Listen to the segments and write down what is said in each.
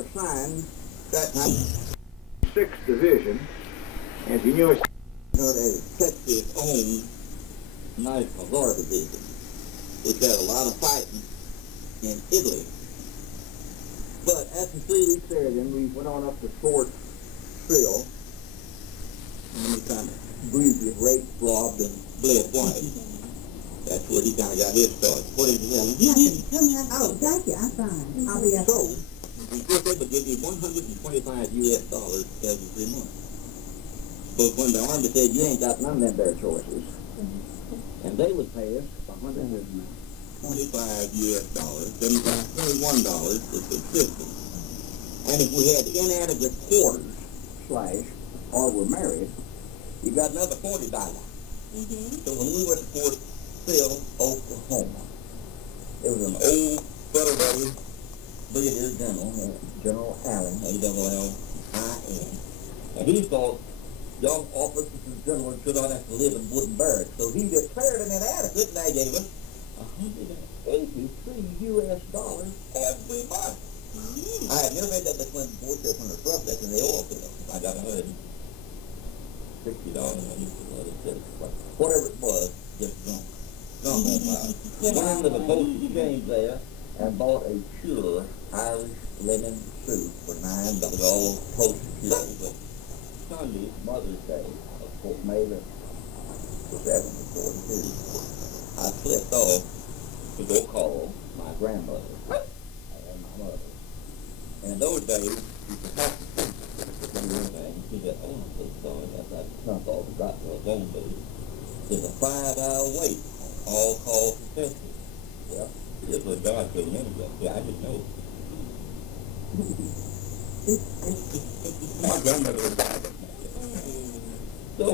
were assigned that night 6th Division, and you know, they kept its own National Guard Division, which had a lot of fighting in Italy. But after 3 weeks there, then we went on up to Fort Sill, and we kind of briefly raped, robbed, and bled white. That's where he kind of got his start. What did you tell him? Oh, thank you. I'm fine. I'll be up. So, we just able to give you $125 US every 3 months. But when the Army said you ain't got none of them there choices, and they would pay us $125 US, $21 for subsistence. And if we had inadequate quarters, or were married, you got another $40. So when we were at Fort Sill, Oklahoma, there was an old Federal Brigadier General, General Allen, A-L-L-I-N, and he thought young officers and generals should not have to live in wooden barracks. So he declared an inadequate, and they gave us $183 US every month. I had never made that between Fort from the front deck and the oil field. I got $160 whatever it was, just drunk. Drunk on fire. Went to the post exchange there and bought a pure Irish linen suit for $9, all post-security. But Sunday, Mother's Day, of course, May the 7th of 42, I slipped off to go call my grandmother and my mother. And in those days, you could have to speak and she said, oh, I'm so sorry about that chunk off the drop for a phone booth. There's a 5-hour wait on all calls and texts. Well, this was God told me anyway. Yeah, I didn't know. My grandmother was died. So,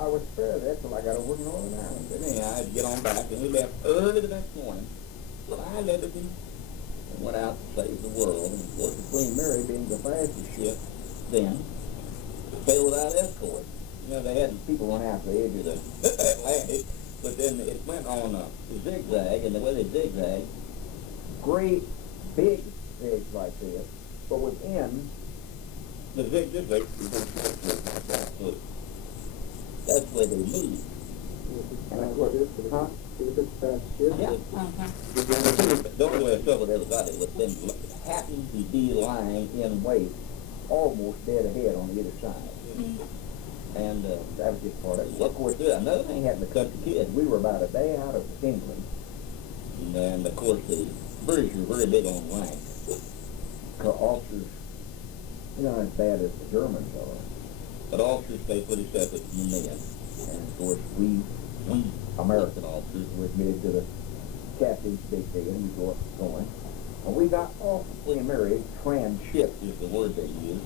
I was spared of that till I got over to Northern Ireland. But anyhow, I had to get on back, and we left early the next morning. So I led it and went out to save the world. And of course, the Queen Mary, being the fastest ship then, sailed without escort. You know, they had people run out the edge of the Atlantic, but then it went on a zigzag, and the way they zigzag, great, big zigs like this, but within the zigzag, that's where they moved. And of course, yeah. The only way I struggled ever got it was them happened to be lying in wait, almost dead ahead on the other side. And that was just part of it. Well, of course, another thing happened to cut the kids. We were about a day out of England. And of course, the British were very big on rank. Officers, you know, as bad as the Germans are. But officers stay pretty separate from the men. And of course, we American officers were admitted to the captain's big day, and we were going. And we got off the Queen Mary, transshipped is the word they used,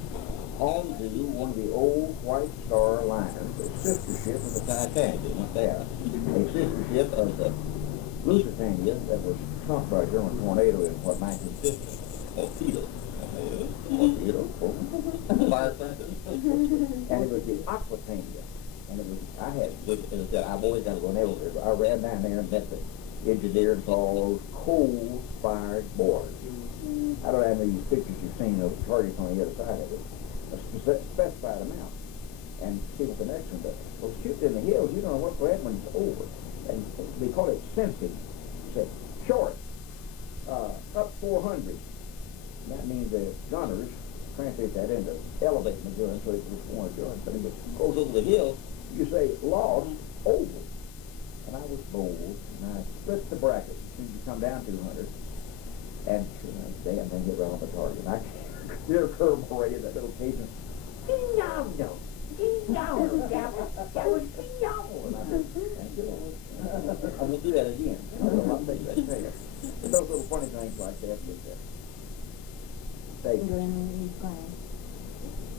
onto one of the old White Star liners, a sister ship of the Titanic. It went there. A sister ship of the Lusitania that was sunk by a German tornado in, 1950? Torpedo. And it was the Aquitania. And it was, I've always got to go in elevators. I ran down there and met the engineers and all those coal-fired boilers. I don't know how many pictures you've seen of the targets on the other side of it. A specified amount. And see what the next one does. Well, shooting in the hills, you don't know what Brad when it's over. And they call it sensing. Say, short, up 400. And that means the gunners translate that into elevating the gun so it was 400 yards. But if it goes over the hill, you say lost over. And I was bold, and I split the bracket as soon as you come down 200. And damn thing hit right on the target. And I hear a curveball right in that little cage. Ding-dong-dong. Ding-dong. That was ding-dong. And I said, thank you, Lord. I will do that again. I will not take that trigger. But those little funny things like that with that.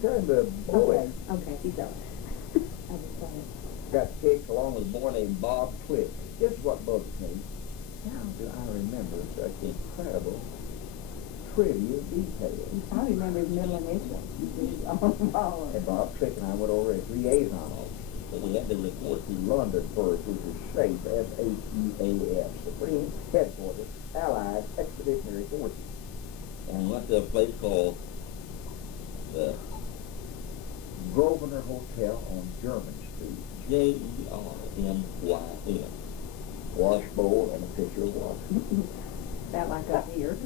Turn the boy. Okay, keep going. I was sorry. Got kicked along with a boy named Bob Twitch. This is what bugs me. How do I remember such incredible trivia details? I remember his middle initial. And Bob Twitch and I went over as liaison officers. So we had to report to London first, which is SHAEF, S-H-E-A-F, Supreme Headquarters, Allied Expeditionary Forces. and went to a place called the Grosvenor Hotel on German Street. Jermyn. Wash bowl and a pitcher of water. That like up here.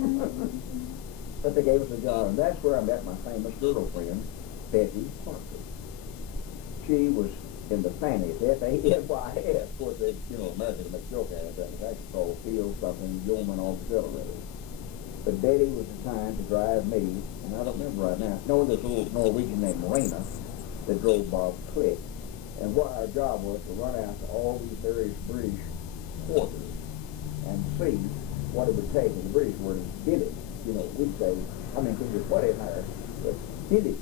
But they gave us a job, and that's where I met my famous girlfriend, Betty Parker. She was in the Fannies, F-A-N-Y-S. Of course, they, Americans make joke out of that. It's actually called Field something, Yeoman Auxiliary. But Betty was assigned to drive me, and I don't remember right now. No, this little Norwegian named Morena that drove Bob Click. And what our job was to run out to all these various British quarters and see what it would take. And the British word is billet. We'd say, can you put in there? But billet.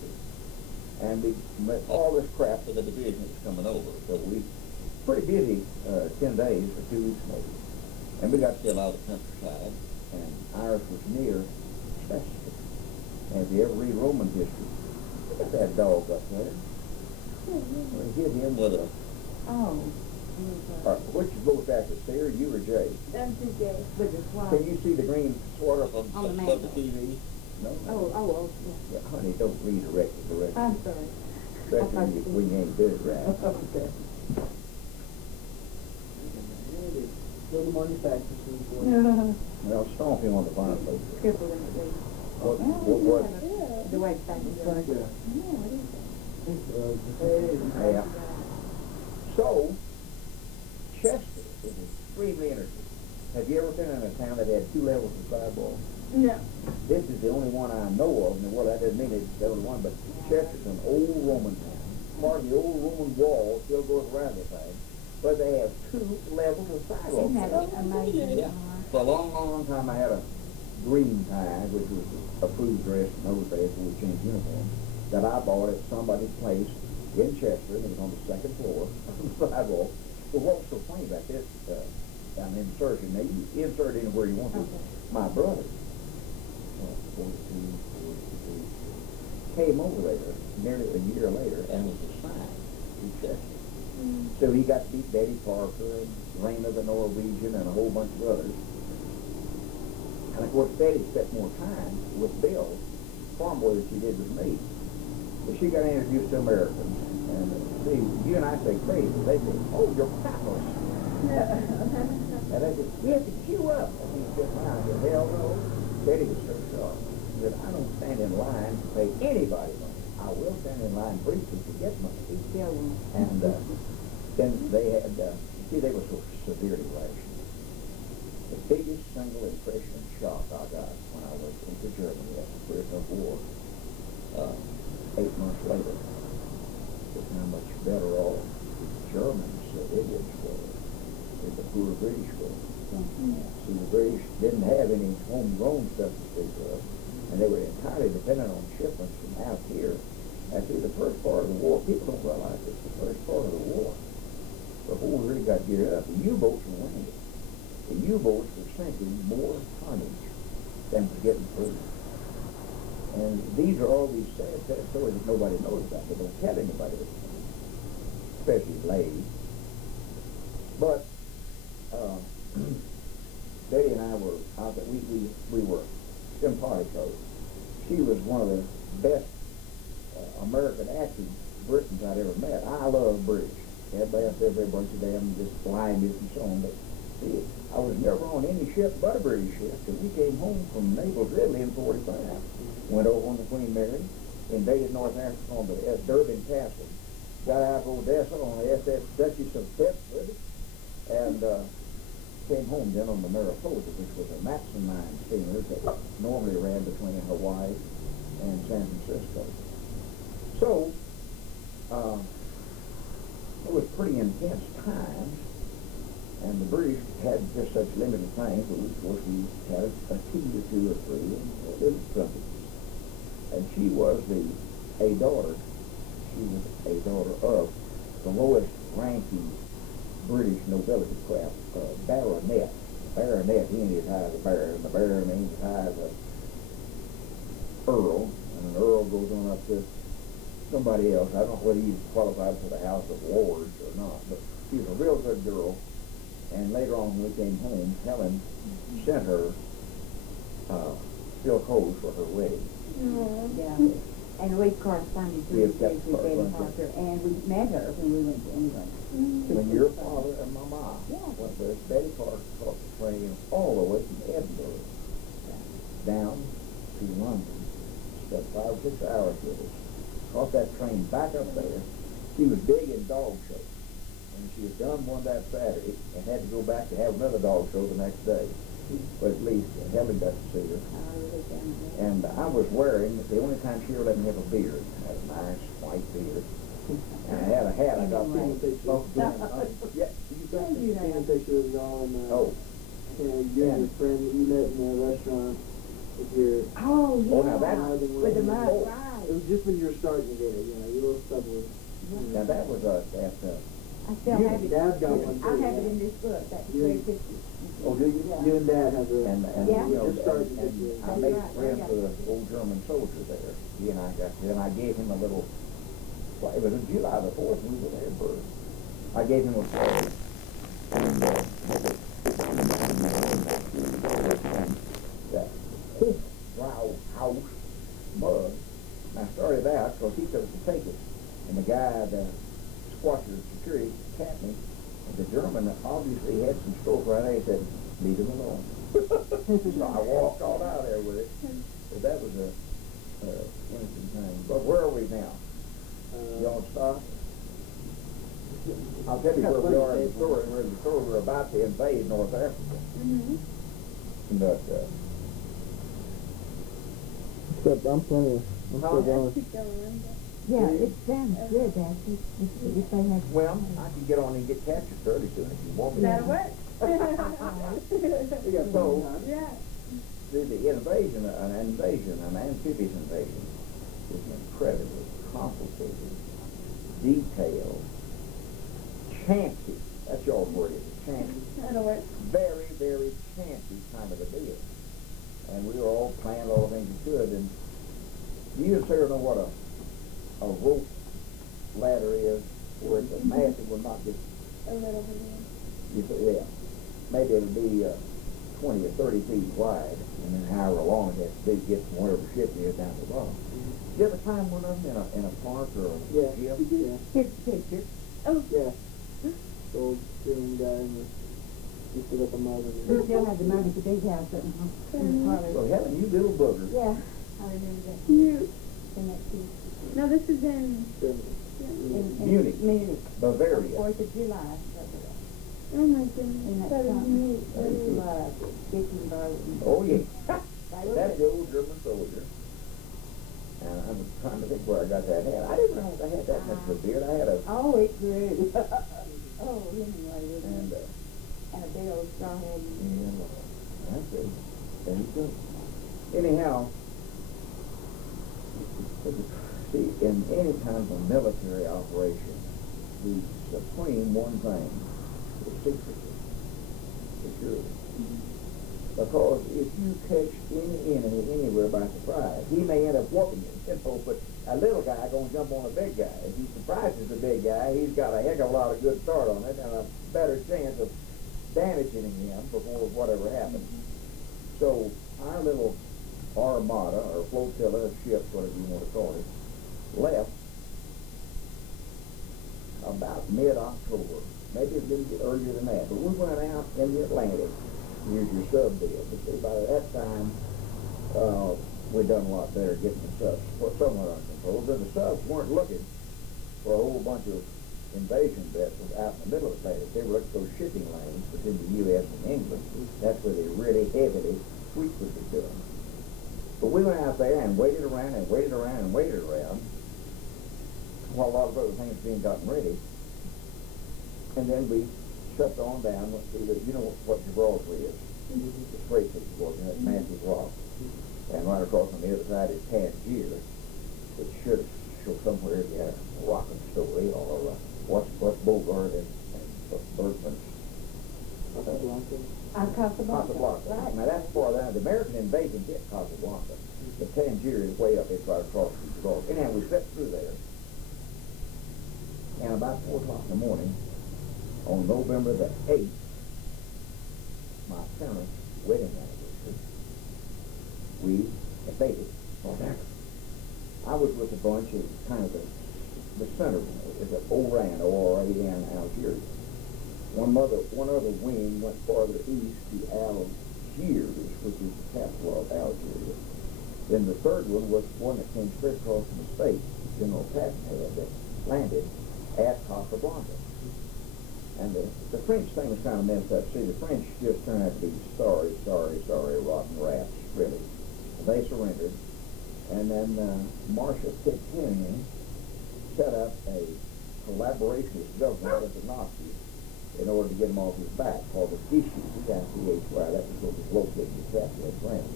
And we met all this crap for the division that was coming over. So we pretty busy 10 days or 2 weeks maybe. And we got still out of the countryside, and ours was near Chester. And if you ever read Roman history, look at that dog up there. We hit him with a... Oh. Which is both after, Sarah, you or Jay? That's the Jay. With the swat. Can you see the green swatter On the above mantle. the TV? No? Oh, Yeah, honey, don't redirect it directly. I'm sorry. Especially when you ain't good right. Okay. Little manufacturers. Well, stomp him on the fireplace. Careful when it leaves. What? The way it's back in the Yeah. So, Chester is extremely interesting. Have you ever been in a town that had 2 levels of sidewalk? No. This is the only one I know of, and well, that doesn't mean it's the only one, but Chester's an old Roman town. Part of the old Roman wall still goes around the thing, but they have 2 levels of sidewalk. Isn't that amazing? Yeah. For a long, long time, I had a green tie, which was approved dress in those days when we changed uniforms, that I bought at somebody's place in Chester, and it was on the 2nd floor of the sidewalk. Well, what was so funny about this, I'm inserting, now you insert anywhere you want to. Okay. My brother, 42, came over there nearly a year later and was assigned to Chester. So he got to meet Betty Parker and Raina the Norwegian and a whole bunch of others. And of course, Betty spent more time with Bill, farm boy, than she did with me. But she got introduced to Americans. And see, you and I say crazy. They say, oh, you're fabulous. And I said, you have to queue up. And he said, I said, hell no. Betty was so sharp. He said, I don't stand in line to pay anybody money. I will stand in line briefly to get money. He still won't. And then they had, see, they were so severely rationed. The biggest single impression shock I got when I went into Germany after the First World War, 8 months later, was how much better off the Germans civilians were than the poor British were. See, the British didn't have any homegrown stuff to speak of, and they were entirely dependent on shipments from out here. Actually, the first part of the war, people don't realize it's the first part of the war. Before we really got geared up, the U-boats were winning it. The U-boats were sinking more tonnage than was getting through. And these are all these sad stories that nobody knows about. They don't tell anybody, especially ladies. But Betty and I were out there. We were simpatico. She was one of the best American actors Britons I'd ever met. I love British. Everybody up there, every bunch of them just blinded and so on. But see, I was never on any ship but a British ship because we came home from Naples, Italy in 45. Went over on the Queen Mary, invaded North Africa on the Durban Castle, got out of Odessa on the SS Duchess of Bedford, and came home then on the Mariposa, which was a Matson line steamer that normally ran between Hawaii and San Francisco. So, it was pretty intense times, and the British had just such limited things, but of course we had a key or 2 or 3 and little trumpets. And she was a daughter of the lowest ranking British nobility class, baronet. Baronet, he ain't as high as a baron. The baron ain't as high as a earl, and an earl goes on up to somebody else. I don't know whether he's qualified for the House of Lords or not, but she was a real good girl. And later on when we came home, Helen sent her silk hose for her wedding. Yeah. And we corresponded We have through kept with Betty correspondence. Parker, and we met her when we went to England. When your father and my mom Yeah. went with Betty Parker across the train all the way from Edinburgh down to London, spent 5 or 6 hours with us, caught that train back up there. She was big in dog shows, and she had done one that Saturday and had to go back to have another dog show the next day. But at least Helen got to see her. And I was wearing, the only time she ever let me have a beard, I had a nice white beard. And I had a hat I got from yeah, You got the picture of y'all and oh. you know, you and your friend that you met in the restaurant with your Oh, yeah. Oh, now that, With the mud, oh. right. it was just when you were starting to get it, you know, your little stuff was now that was at, I still have it. Dad got one I too, have it yeah. in this book, that's Yeah. very picture. oh, do you? Yeah. You and Dad have a And Yeah. you know, Just started and to get I it. made Right, friends yeah. with an old German soldier there. He and I got there, and I gave him a little, well, it was in July the 4th, we were there for, I gave him a flowers. And, that whole brow house mud. And I started out because he took us to take it. And the guy, the squatter security, tapped me. And the German obviously had some stroke right there. He said, leave him alone. So I walked on out there with it. But that was a innocent thing. But where are we now? You want to stop? I'll tell you where we are in the story. We're in the story. We're about to invade North Africa. But, Except I'm plenty. I'm still going. Yeah, it sounds good, actually, if they have. well, I can get on and get captured fairly soon if you want me. That'll work. We got So, time. Yeah. the invasion, an amphibious invasion, is an incredibly complicated, detailed, chancy, that's your word, is it, chancy, That'll work. very, very chancy kind of a deal. And we were all planning all the things we could, and you just know what a rope ladder is, where it's a massive will not just, A little bit. yeah, maybe it'll be 20 or 30 feet wide, and then however long it has to be to get from wherever ship it is down to the bottom. Did you ever climb one of them in a park or a Yeah, gym? yeah, Here's the picture. Oh, yeah. The old Syrian guy and he stood up a mother. We still have the money for big house in the parlor. Well, Helen, you little bugger. Yeah, I remember that. you. In that piece. No, this is in. In Munich. Munich. Bavaria. 4th of July. Oh my In goodness. that That is song. neat. That is love. Dickie Barton. Oh, yeah. They were That's the good. old German soldier. And I was trying to think where I got that hat. I didn't realize I had that much of a beard. I had a, Oh, it grew. Oh, anyway, and, and a big old straw hat. yeah, that's it. There you go. Anyhow, see, in any kind of a military operation, the supreme one thing is secrecy, security. Because if you catch any enemy anywhere by surprise, he may end up whooping you, but a little guy gonna jump on a big guy. If he surprises the big guy, he's got a heck of a lot of good start on it and a better chance of damaging him before whatever happens. So our little armada, or flotilla of ships, whatever you want to call it, left about mid-October, maybe a little bit earlier than that, but we went out in the Atlantic. Here's your sub deal. But see, by that time, we'd done a lot better getting the subs somewhat under control. Then the subs weren't looking for a whole bunch of invasion vessels out in the middle of the Atlantic. They were looking for shipping lanes between the U.S. and England. That's where they really heavily frequented doing. But we went out there and waited around and waited around and waited around while a lot of other things being gotten ready. And then we shut on down, you know what Gibraltar is. The Strait of Gibraltar, that massive rock. And right across on the other side is Tangier, which should show somewhere if you had a rocket story, or what's Bogart and what's Bergman's. Casablanca. Right. Now that's far down. The American invasion hit Casablanca. But Tangier is way up, it's right across from Gibraltar. Anyhow, we slipped through there. And about 4 o'clock in the morning, on November the 8th, my parents' wedding anniversary, we stated. I was with a bunch of kind of the center, it's an Oran, O-R-A-N, Algiers. One other wing went farther east to Algiers, which is the capital of Algeria. Then the third one was one that came straight across from the States, General Patton had, that landed at Casablanca. And the French thing was kind of messed up. See, the French just turned out to be sorry, rotten rats, really. They surrendered. And then Marshal Pétain set up a collaboration with the government with the Nazis in order to get them off his back, called the Vichy, V-I-C-H-Y. That was what was located in the capital of France.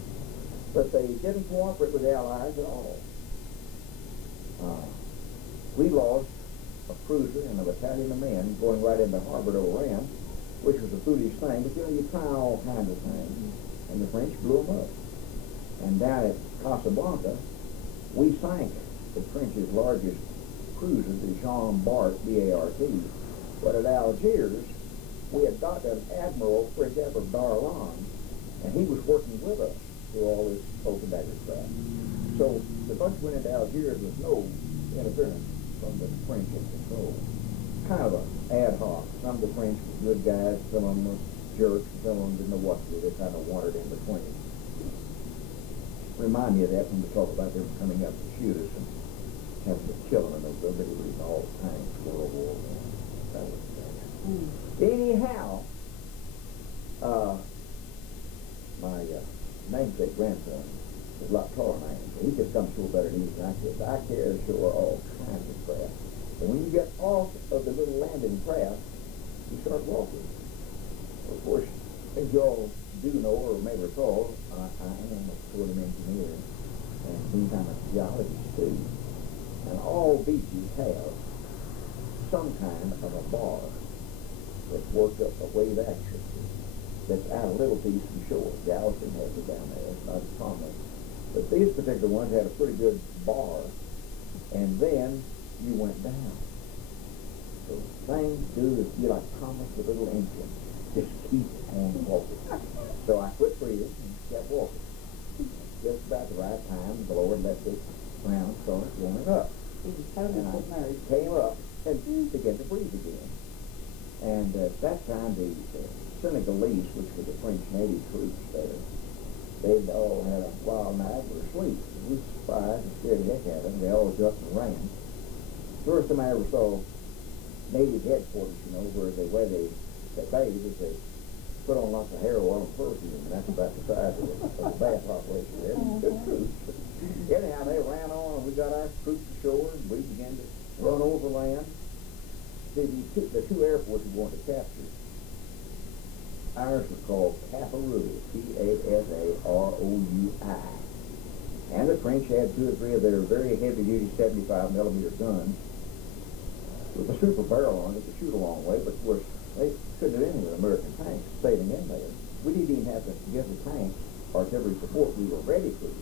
But they didn't cooperate with the Allies at all. We lost a cruiser and a battalion of men going right into harbor to Oran, which was a foolish thing, but you try all kinds of things. And the French blew them up. And down at Casablanca, we sank the French's largest cruiser, the Jean Bart, B-A-R-T. But at Algiers, we had got an admiral, French Admiral Darlan, and he was working with us through all this open dagger stuff. So the bunch went into Algiers with no interference from the French in control. Kind of an ad hoc. Some of the French were good guys, some of them were jerks, some of them didn't know what to do. They kind of wandered in between. Remind me of that when we talk about them coming up to shoot us and having to kill them in those literally all tanks, World War I. That was Anyhow, my namesake grandson is a lot taller than I am, so he could come ashore better than me than I could. I carry ashore all kinds of crap. And when you get off of the little landing craft, you start walking. Of course, as you all do know or may recall, I am a sort of engineer, and meantime a geologist too. And all beaches have some kind of a bar that's worked up a wave action that's out a little piece from shore. Galveston has it down there. It's not as common. But these particular ones had a pretty good bar, and then you went down. So things do is be like Thomas the Little Engine. Just keep on walking. So I quit breathing and kept walking. Just about the right time, the Lord let this ground start warming up. And I came up and began to breathe again. And at that time, the Senegalese, which were the French Navy troops there, they'd all had a wild night, were asleep. We spied and scared the heck out of them. They all jumped and ran. First time I ever saw native headquarters, where they bathe is they put on lots of hair oil and perfume, and that's about the size of the bath operation there. Good troops. Anyhow, they ran on, and we got our troops ashore, and we began to run over land. See, the two airports we wanted to capture, ours was called Caparoui, P-A-S-A-R-O-U-I. And the French had 2 or 3 of their very heavy-duty 75mm guns with a super barrel on it to shoot a long way, but of course, they couldn't do anything with American tanks sailing in there. We didn't even have to give the tanks artillery support. We were ready for it.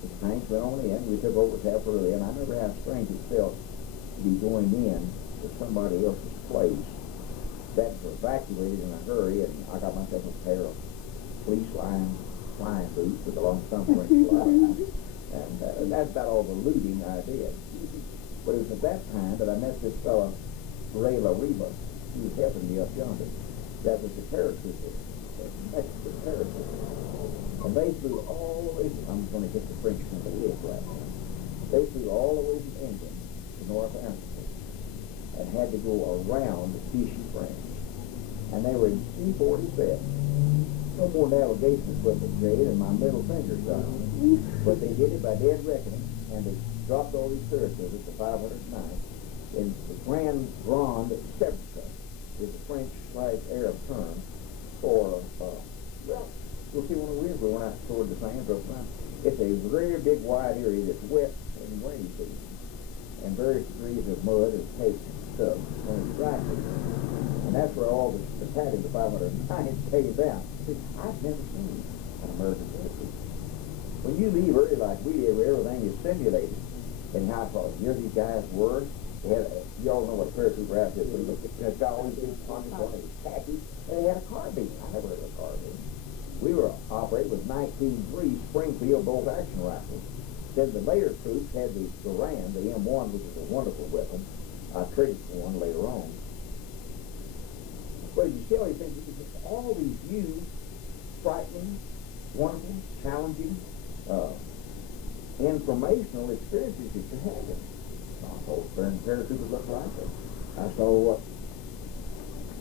The tanks went on in. We took over Caparoui, and I remember how strange it felt to be going in to somebody else's place that was evacuated in a hurry, and I got myself a pair of fleece-lined flying boots with a long thumbprint slide. And that's about all the looting I did. But it was at that time that I met this fellow, Ray LaRiba. He was helping me up yonder. That was the paratrooper, the Mexican paratrooper. And they flew all the way from, I'm going to get the French from the head right now. They flew all the way from England to North Africa and had to go around Vichy, France. And they were in C-47. No more navigation equipment, Jay, than my middle finger size. But they did it by dead reckoning, and they dropped all these paratroopers to 509 in the Grand Seventh is a French/Arab term for, well, we'll see when we went out toward the sand. It's a very big, wide area that's wet in rainy season, and various degrees of mud and cakes and stuff when it's dry season. And that's where all the battalions of 509 came down. I've never seen an American paratrooper. When you leave early like we did, where everything is simulated, and how I thought, here these guys were, they had you all know what a paratrooper outfit is, but it's got all these big pockets on it, khaki, and they had a carbine. I never heard of a carbine. We were operating with 19.3 Springfield bolt-action rifles. Then the later troops had the Garand, the M1, which is a wonderful weapon. I traded for one later on. But you still think all these new, frightening, wonderful, challenging, informational experiences that you're having. I thought paratroopers look like it. I saw what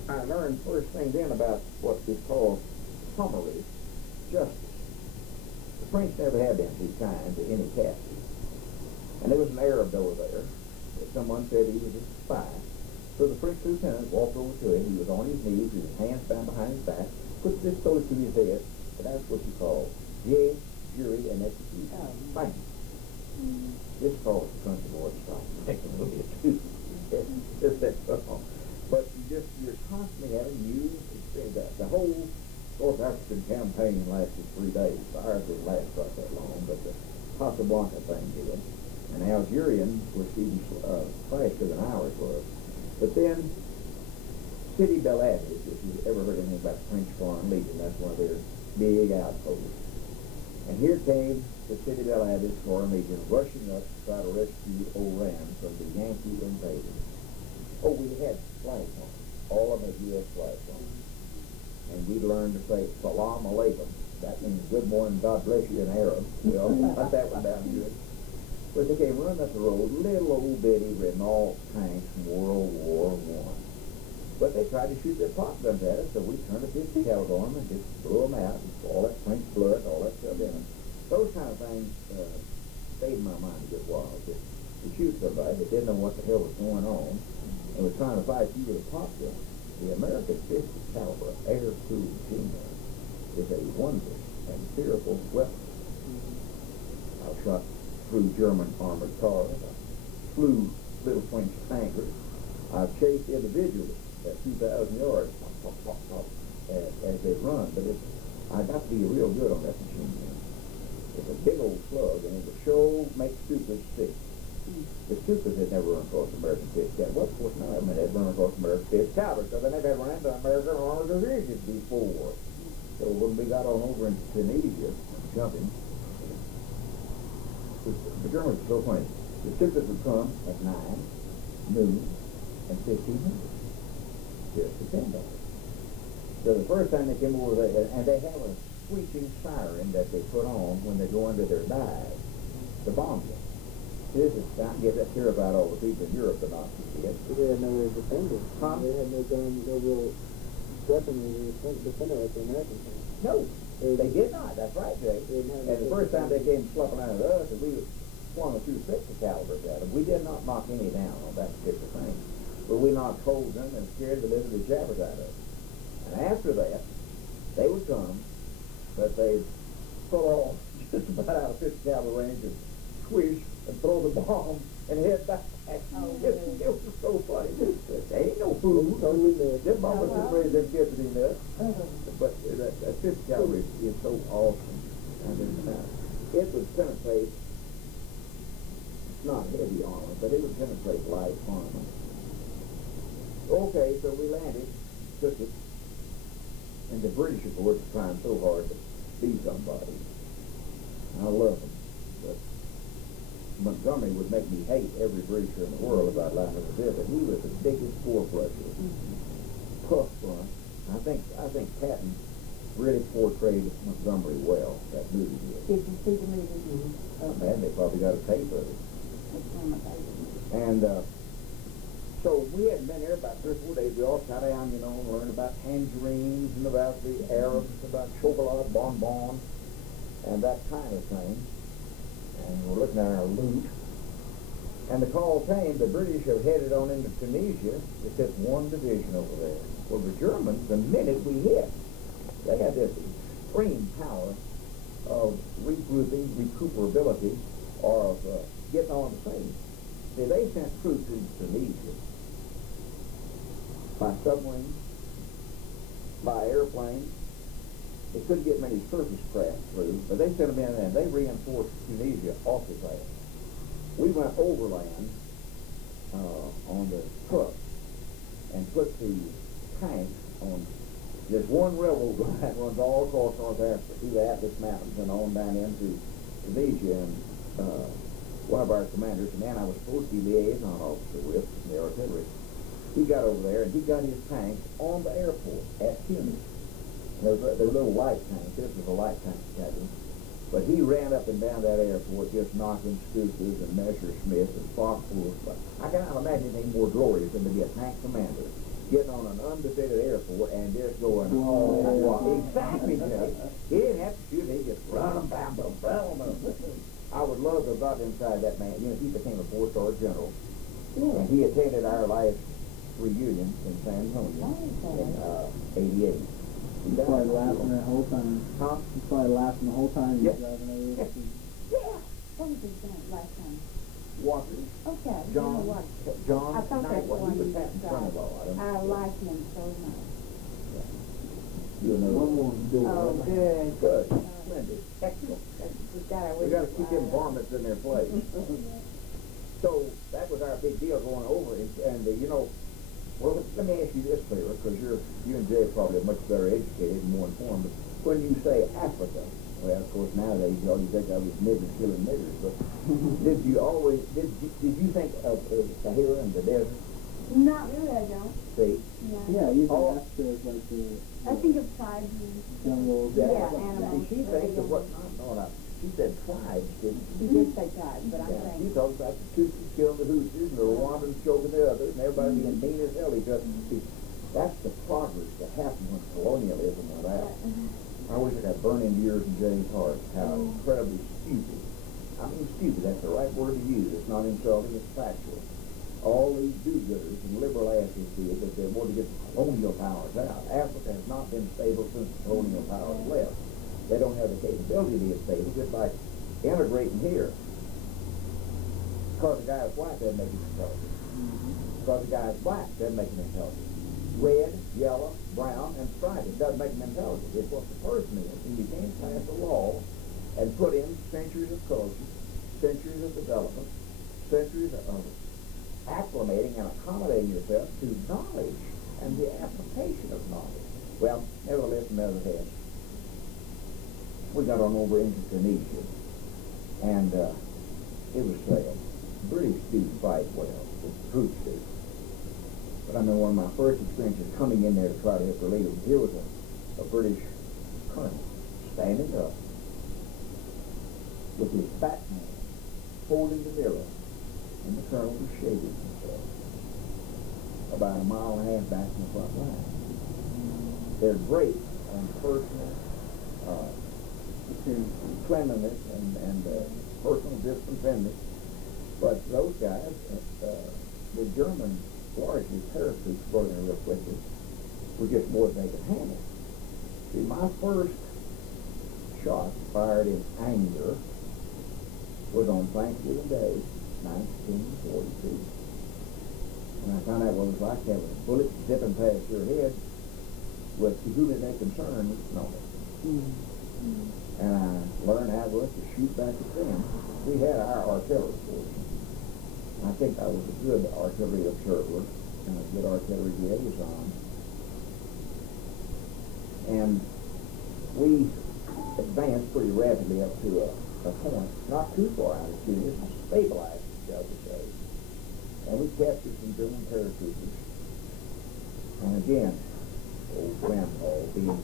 I learned first thing then about what is called summary justice. The French never had been too kind to any captive. And there was an Arab over there that someone said he was a spy. So the French lieutenant walked over to him. He was on his knees with his hands bound behind his back, put this close to his head, and that's what you call judge, jury, and execution. Bang. This caused the country boy to stop thinking a little bit too. Just that song. But you're constantly having new experience. The whole North African campaign lasted 3 days. Ours didn't last quite that long, but the Casablanca thing did. And the Algerians were even faster than ours was. But then, City Bel Abbey, if you've ever heard anything about the French Foreign Legion, that's one of their big outposts. And here came the City Bel Abbey Foreign Legion rushing up to try to rescue Oran from the Yankee invaders. Oh, we had flags on them. All of them had U.S. flags on them. And we learned to say, Salam Alaikum. That means good morning, God bless you in Arab. We all got that one down good. But they came running up the road, little old bitty Renault tanks from World War I. But they tried to shoot their pop guns at us, so we turned a 50 caliber on them and just blew them out. All that French blood, all that stuff in them. Those kind of things stayed in my mind a good while. Just to shoot somebody that didn't know what the hell was going on and was trying to fight you with a pop gun. The American 50 caliber air-cooled machine gun is a wondrous and fearful weapon. I shot through German armored cars. I flew little French tankers. I've chased individuals at 2,000 yards as they run, but I got to be real good on that machine gun. It's a big old slug, and it would sure make Stukas sick. The Stukas had never run across American 50 caliber. Well, of course, none of them had run across American 50 caliber, because they never had run into American armored divisions before. So when we got on over into Tunisia, jumping, the Germans were so funny. The Stukas would come at 9, noon, and 1500. Just depend on it. So the first time they came over there, and they have a screeching siren that they put on when they go under their dive to bomb you. This is not get that terrified all the people in Europe, the Nazis did. They had no way of defending. Huh? They had no gun, no real weaponry to defend it like the Americans had. No, they did not. That's right, Jay. And the first time they came slumping out at us, and we flung a few 50 calibers at them. We did not knock any down on that particular thing. But we knocked holes in them and scared the living jabbers out of them. And after that, they would come, but they'd pull off just about out of 50 caliber range and squish and throw the bomb and head back. It was so funny. They ain't no food. Them bombers just raised them kids in there. But that 50 caliber is so awesome. And it would penetrate, not heavy armor, but it would penetrate light armor. Okay, so we landed, took it, and the British, of course, were trying so hard to be somebody. I love them, but Montgomery would make me hate every Britisher in the world about life as a visit. He was the biggest four-flusher. Puff front. I think Patton really portrayed Montgomery well, that movie did. Did you see the movie? Man, they probably got a tape of it. That's one of my favorites. And so we hadn't been there about 3 or 4 days. We all sat down, you know, and learned about tangerines and about the Arabs, about chocolate bonbon, and that kind of thing. And we're looking at our loot. And the call came, the British have headed on into Tunisia. It's just one division over there. Well, the Germans, the minute we hit, they had this extreme power of regrouping, recuperability, or of getting on the scene. See, they sent troops into Tunisia by submarine, by airplane. They couldn't get many surface craft through, but they sent them in and they reinforced Tunisia off the fast. We went overland on the truck and put the tanks on. There's one one railroad line runs all across North Africa through the Atlas Mountains and on down into Tunisia. And one of our commanders, the man I was supposed to be liaison officer with in the artillery, he got over there and he got his tank on the airport at Tunis. They're little light tanks. This was a light tank battalion. But he ran up and down that airport just knocking Scoopers and Messerschmitts and Foxwoods. I cannot imagine anything more glorious than to be a tank commander getting on an undefeated airport and just going, oh, exactly, Jay. He didn't have to shoot, he just run them, bam, bam, bam, bam. I would love to have got inside that man. You know, he became a 4-star general. Yeah. And he attended our last reunion in San Antonio in 88. He's probably laughing that whole time. Huh? He's probably laughing the whole time he's Yeah. driving over. Yeah. What was his name last time? Waters. Okay. John. You know what? John. I thought that's Nightwell. one He was you Captain described. Son-in-law. I like him so much. You'll know. One more to do it. Oh, good. Good. Splendid. Excellent. We got to keep them varmints in their place. So that was our big deal going over, and you know, well, let me ask you this, Clear, because you and Jay are probably much better educated and more informed. But when you say Africa, well, of course nowadays all you think of is niggers killing niggers. But did you think of Sahara and the desert? Not really, I don't. See? No. Yeah, usually Oh. Africa is like the I think of tribes and jungles. Yeah, See, animals. she thinks of what? No. She said tribes, didn't she? He did say tribes, but I'm Yeah, she saying. talks about the Tutsis killing the Hoosiers and the Rwandans choking the others and everybody being mean as hell each other. See, that's the progress that happened when colonialism went out. I wish it had burned into yours and Jay's heart how incredibly stupid. I mean stupid, that's the right word to use. It's not insulting, it's factual. All these do-gooders and liberal asses did that they wanted to get the colonial powers out. Africa has not been stable since the colonial powers left. They don't have the capability to be stable, just like integrating here. Because the guy is white doesn't make him intelligent. Because the guy is black doesn't make him intelligent. Red, yellow, brown, and striped, it doesn't make him intelligent. It's what the person is. And you can't pass a law and put in centuries of culture, centuries of development, centuries of acclimating and accommodating yourself to knowledge and the application of knowledge. Well, nevertheless, on the other hand, we got on over into Tunisia, and it was British do fight well, the troops do. But I mean, one of my first experiences coming in there to try to help relieve them, here was a British colonel standing up with his back man holding the mirror, and the colonel was shaving himself about a mile and a half back from the front line. They're great on personal cleanliness and personal discipline, but those guys, the German largely parachutes brought in real quickly, were just more than they could handle. See, my first shot fired in anger was on Thanksgiving Day, 1942. And I found out what it was like having a bullet zipping past your head with whom it may concern no. And I learned how it was to shoot back at them. We had our artillery force. I think I was a good artillery observer and a good artillery liaison. And we advanced pretty rapidly up to a point, not too far out of Tunis, stabilized, shall we say. And we captured some German paratroopers. And again, old grandpa being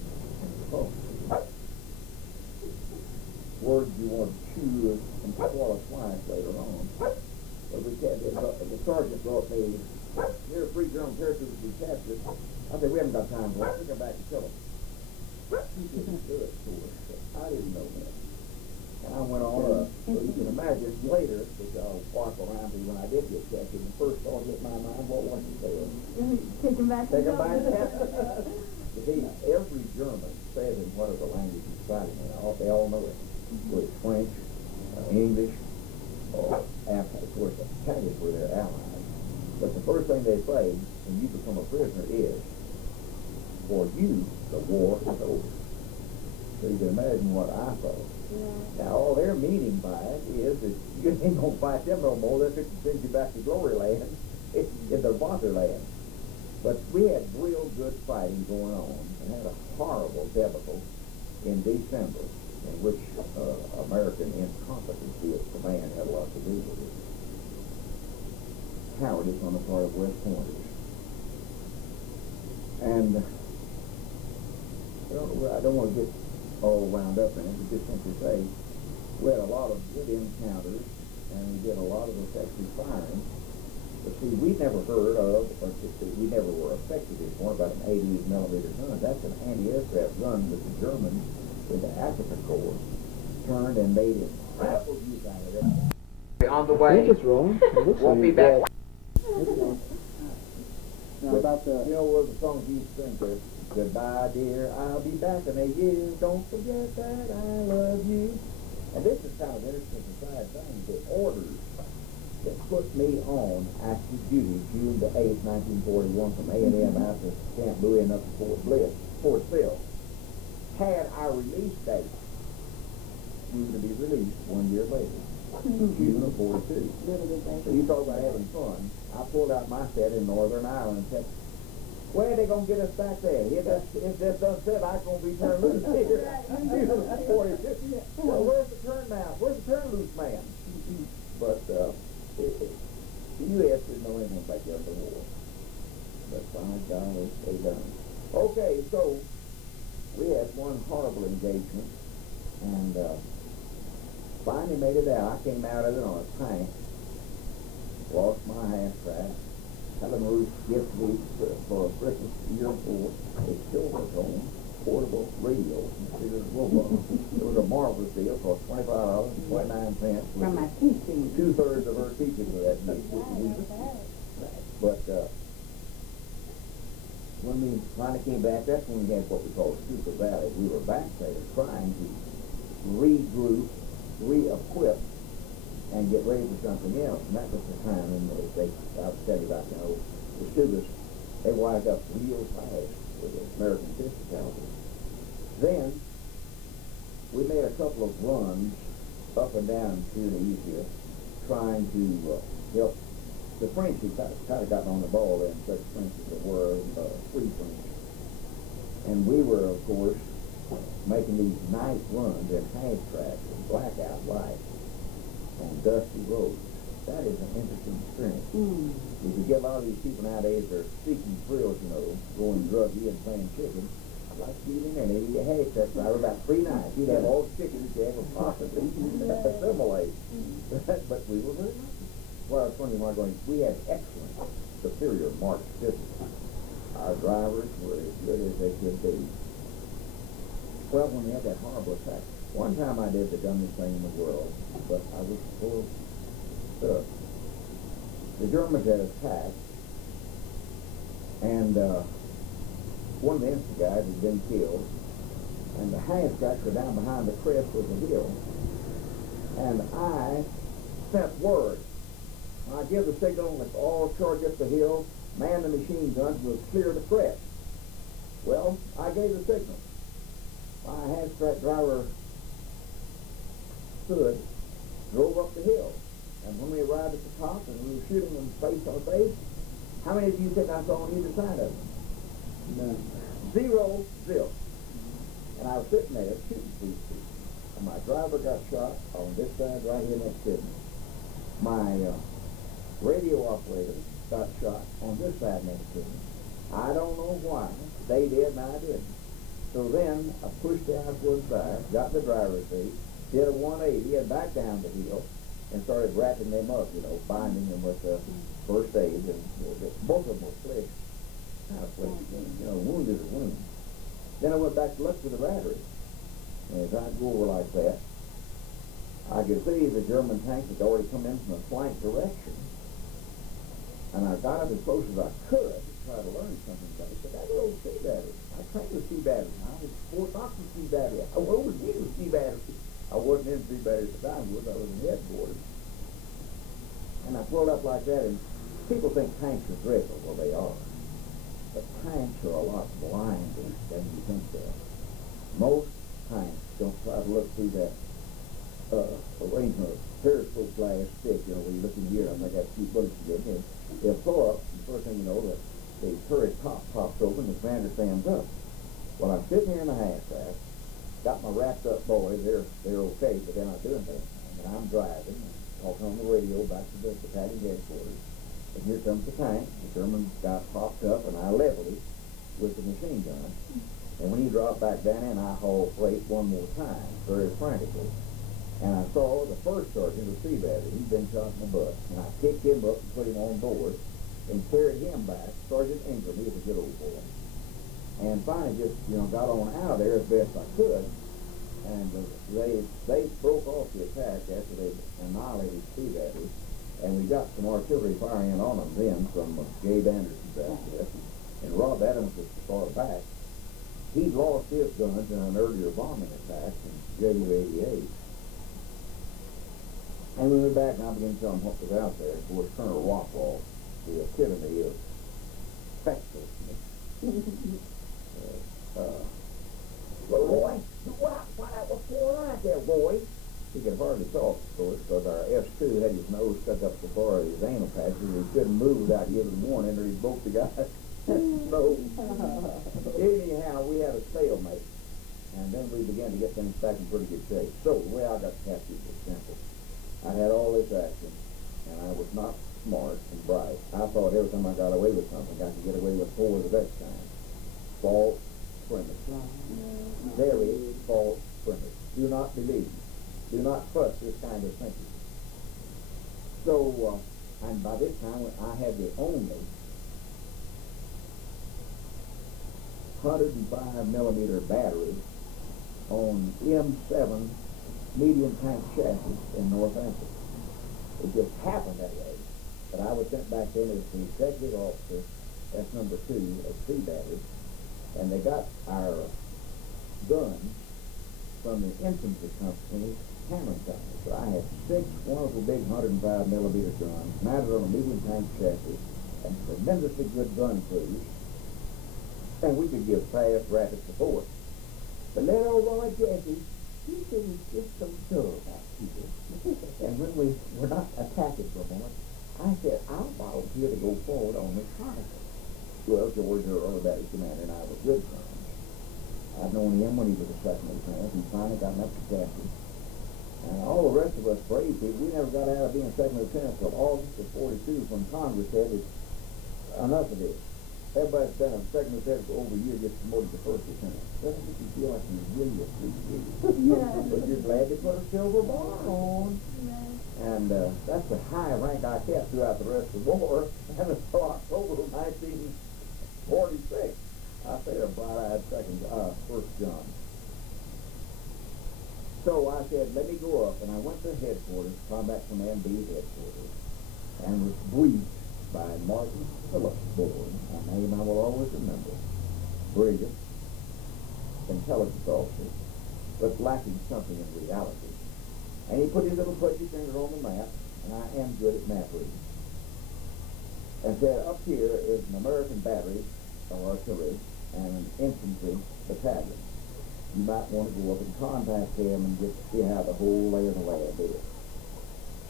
words you want to chew and swallow twice later on. But we captured, the sergeant brought me, here are 3 German paratroopers we captured. I said, we haven't got time for it. We'll come back and kill them. He didn't do it for us, but I didn't know that. And I went on up. So you can imagine later, which I'll walk around to when I did get captured, the first thought hit my mind, what was it there? Take him back. Take them back. You see, every German says in whatever language he's fighting in, they all know it. Whether it's French, English, or of course the Italians were their allies. But the first thing they say when you become a prisoner is, for you, the war is over. So you can imagine what I thought. Yeah. Now all their meaning by it is that you ain't gonna fight them no more. They're fixing to send you back to glory land in their fatherland. But we had real good fighting going on and had a horrible debacle in December in which American incompetency of command had a lot to do with it. Cowardice on the part of West Pointers. And I don't want to get all wound up in it, but just simply say we had a lot of good encounters and we did a lot of effective firing. But see, we never heard of, or we never were affected before about an 80 millimeter gun. That's an anti-aircraft gun that the Germans with the Africa Corps turned and made it rifle use out of it. On the I way. think it's wrong. It looks Won't like be it's back. wrong. Now about the, You know what the song you used to sing says, goodbye dear, I'll be back in a year, don't forget that I love you. And this is kind of interesting side thing, the orders that put me on active duty June the 8th, 1941 from A&M out to Camp Louis and up to Fort Sill, had our release date. We were to be released 1 year later, June of 42. So you talk about having fun. I pulled out my set in Northern Ireland and said, where are they going to get us back there? If this done said, I'm going to be turned loose here. June of 42. Well, where's the turn now? Where's the turn loose man? But the U.S. didn't know anything about the other war. But by God, they done. Okay, so we had one horrible engagement, and finally made it out. I came out of it on a tank, lost my half-track. Helen Ruth gift me for a Christmas year before a silver tone portable radio from Cedar Robot. It was a marvelous deal, cost $25.29. From my teaching. 2/3 of her teaching for that week. But when we finally came back, that's when we had what we called Super Valley. We were back there trying to regroup, re-equip, and get ready for something else. And that was the time when I'll tell you about, the students, they wind up real fast with the American pistol cavalry. Then, we made a couple of runs up and down Tunisia, trying to help the French. Who kind of gotten on the ball then, such French as it were, free French. And we were, of course, making these nice runs in half tracks and blackout lights on dusty roads. That is an interesting experience. You could get a lot of these people nowadays that are seeking thrills, going druggy and playing chicken. I'd like to get in there. Maybe you had that driver about 3 nights. You'd have all the chickens you ever possibly assimilate. But we were very lucky. Well, it's funny, Mark, we had excellent, superior march discipline. Our drivers were as good as they could be. Well, when we had that horrible attack, one time I did the dumbest thing in the world, but I was full of stuff. The Germans had attacked, and one of the infantry guys had been killed, and the highest tracks were down behind the crest of the hill. And I sent word. I give the signal, let's all charge up the hill, man the machine guns, we'll clear the crest. Well, I gave the signal. My half-track driver stood, drove up the hill, and when we arrived at the top and we were shooting them face on face, how many of you think I saw on either side of them? no. 0, 0. And I was sitting there shooting these people. And my driver got shot on this side right here next to me. My radio operator got shot on this side next to me. I don't know why. They did and I didn't. So then I pushed down to one side, got the driver's seat, did a 180 and back down the hill and started wrapping them up, binding them with first aid. And both of them were flesh. Kind of flesh, wound is a wound. Then I went back to look for the battery. And as I go over like that, I could see the German tanks had already come in from a flank direction. And I got up as close as I could to try to learn something about it. But that old sea battery. I trained with sea batteries. I was Fort Knox with sea battery. I was overseas with sea battery. I wasn't in sea batteries at the time, I was in headquarters. And I pulled up like that, and people think tanks are dreadful. Well, they are. But tanks are a lot blinder than you think they are. Most tanks don't try to look through that arrangement of periscope glass stick, where you look in here, I think I got 2 bullets to get in. They'll pull up, and the first thing you know, the the turret top pops open, the commander stands up. Well, I'm sitting here in the half-back, got my wrapped up boys, they're okay, but they're not doing anything. And I'm driving, and talking on the radio back to the battalion headquarters. And here comes the tank. The German guy popped up, and I leveled it with the machine gun. And when he dropped back down in, I hauled freight one more time, very frantically. And I saw the first sergeant of sea battery. He'd been shot in the butt. And I picked him up and put him on board and carried him back. Sergeant Ingram, he was a good old boy. And finally just, got on out of there as best I could. And they broke off the attack after they annihilated sea battery. And we got some artillery firing on them then from Gabe Anderson's outfit. And Rob Adams was far back. He'd lost his guns in an earlier bombing attack in JU-88. And we went back and I began to tell him what was out there. Of course, Colonel Rockwell, the epitome of factfulness. Well, boy, why that was pouring right there, boy? He could hardly talk, of course, because our S2 had his nose stuck up so far as his anal patches. He couldn't move without giving warning, or he broke the guy's nose. Anyhow, we had a stalemate. And then we began to get things back in pretty good shape. So, the way I got captured was simple. I had all this action, and I was not smart and bright. I thought every time I got away with something, I could get away with 4 the next time. False premise. Very false premise. Do not believe. Do not trust this kind of thinking. So, and by this time, I had the only 105 millimeter battery on M7 medium tank chassis in North Africa. It just happened that way. But I was sent back in as the executive officer, that's number 2 of sea battery, and they got our guns from the infantry company, Hammond Company. So I had 6 wonderful big 105 millimeter guns, mounted on a medium tank chassis, and tremendously good gun crews, and we could give fast, rapid support. But let old Roy Jesse, he said he's just so sure about people. And when we were not attacking for a moment, I said, I'll volunteer to go forward on this chronicle. Well, George, our early battery commander, and I were good friends. I'd known him when he was a second lieutenant. He finally got up to captain. And all the rest of us brave people, we never got out of being second lieutenant until August of 42 when Congress said it's enough of this. Everybody's been a second lieutenant for over a year, gets promoted to first lieutenant. Doesn't make you feel like you really appreciate it. Yeah. But you're glad they put a silver bar on. Right. And that's the high rank I kept throughout the rest of the war. And until October of 1946, I stayed a bright-eyed first gun. So I said, let me go up. And I went to headquarters, Combat Command B headquarters, and was briefed by Martin Phillips Bourne, a name I will always remember. Brilliant, intelligence officer, but lacking something in reality. And he put his little pudgy finger on the map, and I am good at map reading, and said, up here is an American battery of artillery and an infantry battalion. You might want to go up and contact them and just see how the whole lay of the land is.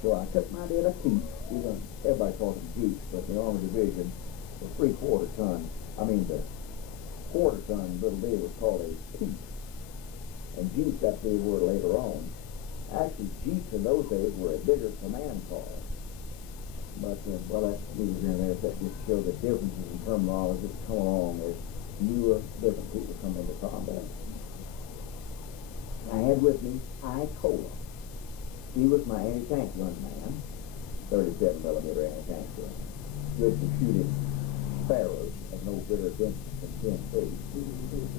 So I took my little Jeep, everybody calls them Jeeps, but the Army Division, the the quarter-ton little deal was called a Jeep. And Jeep got the word later on. Actually, Jeeps in those days were a bigger command car. But, that's neither here and there, that just show the differences in terminology that come along as newer, different people come into combat. I had with me Cola. He was my anti-tank gun man, 37 millimeter anti-tank gun. Good for shooting sparrows of no greater distance than 10 feet.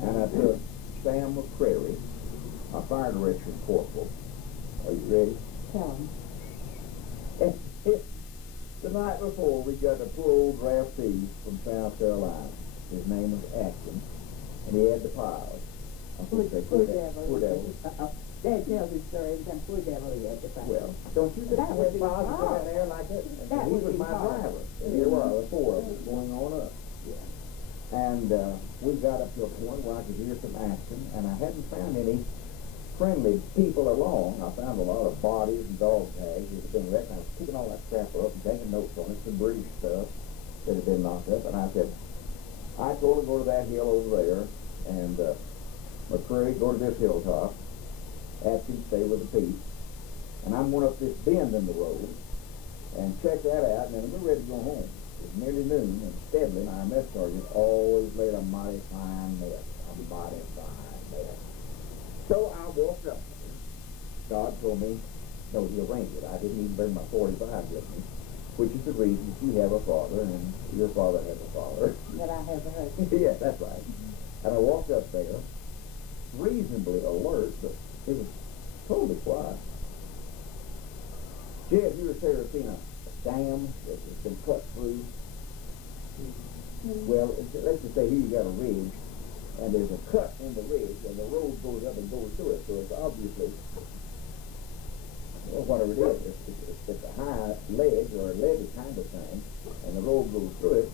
And I took Sam McCrary, a fire direction corporal. Are you ready? Tell him. The night before, we got a poor old draftee from South Carolina. His name was Atkins, and he had the piles. Poor devil. Poor devil. Dad tells his story every time. Poor devil he had to fight. Well, don't you think That he would had be piles to put hard. in there like that? That He would was be my hard. driver. And here were the 4 of us going on up. And we got up to a point where I could hear some action, and I hadn't found any friendly people along. I found a lot of bodies and dog tags that had been wrecked. I was picking all that crap up and taking notes on it, some British stuff that had been knocked up. And I said, I told her go to that hill over there, and McCreary, go to this hilltop, Atkins, stay with the peace, and I'm going up this bend in the road, and check that out, and then we're ready to go home. It's nearly noon, and Stedley, our mess sergeant, always laid a mighty fine mess. A mighty fine mess. So I walked up there. God told me, no, he arranged it. I didn't even bring my 45 with me, which is the reason that you have a father, and your father has a father. That I have a husband. Yeah, that's right. And I walked up there, reasonably alert, but it was totally quiet. Jed, you ever seen a dam that's been cut through? Well, let's just say here you got a ridge, and there's a cut in the ridge, and the road goes up and goes through it, so it's obviously, well, whatever it is, it's a high ledge or a levee kind of thing, and the road goes through it,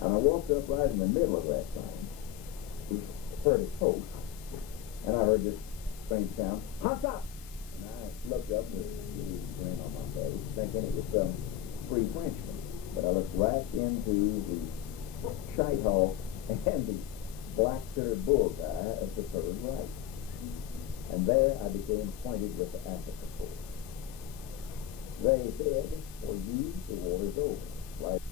and I walked up right in the middle of that thing, which heard it post, and I heard this strange sound, "Hot stop!" And I looked up with a little grin on my face, thinking it was some free Frenchman, but I looked right into the shite hawk and the black-shirted bullseye at the third right. And there I became acquainted with the Africa Corps. They said, for you, the war is over. Like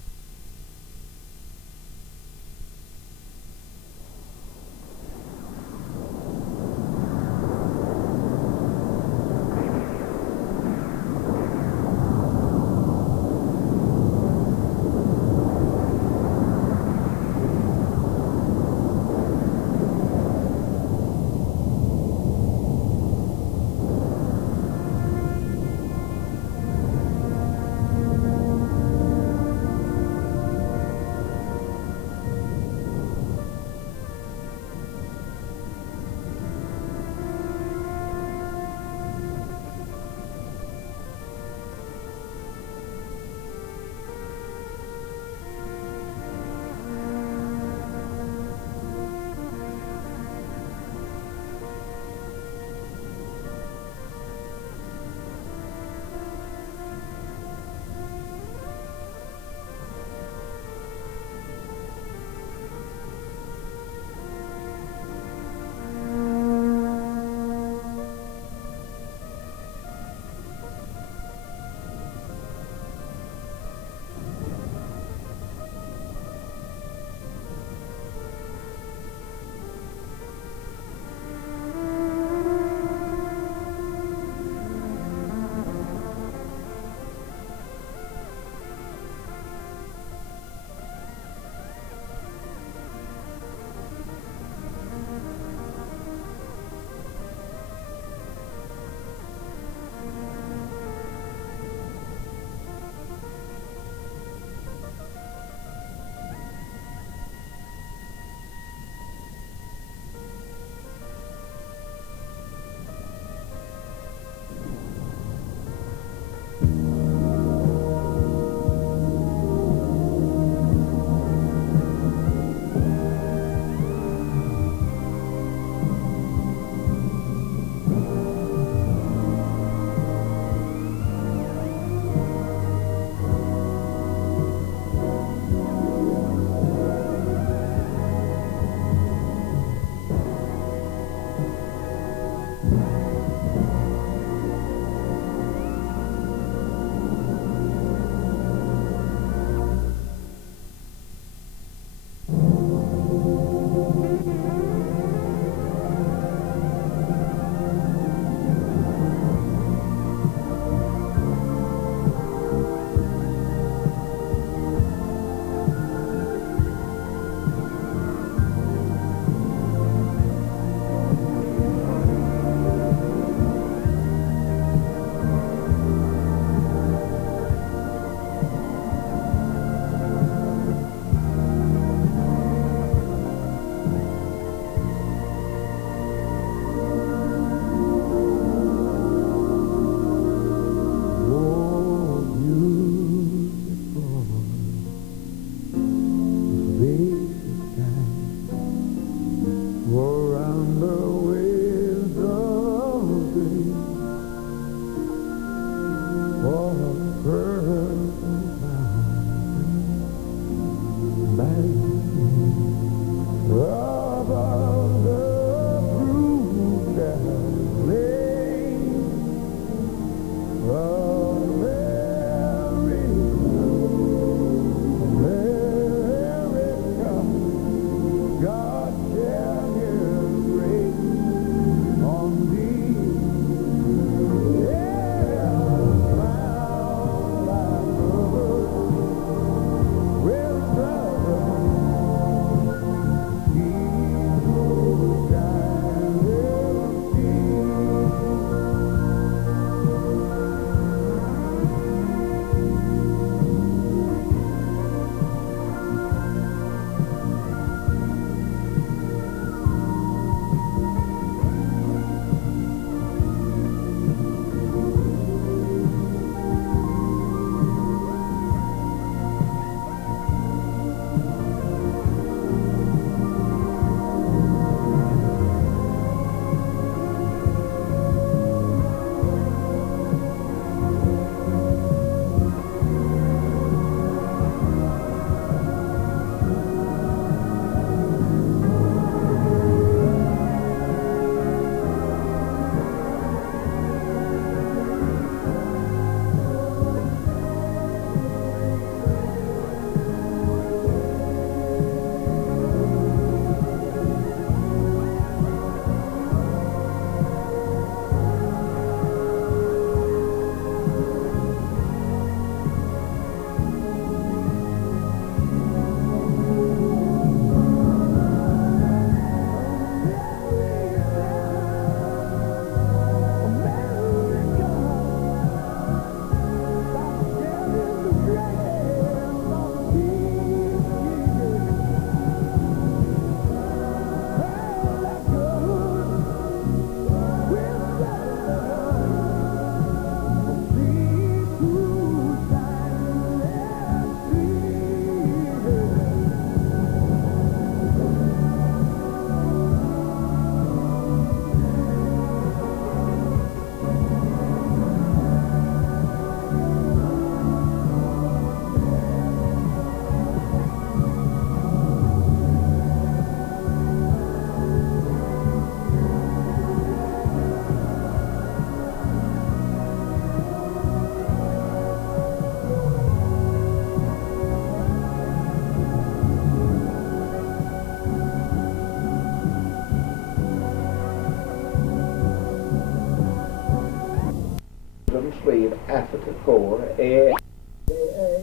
Fleet Africa Corps, AKORPS. I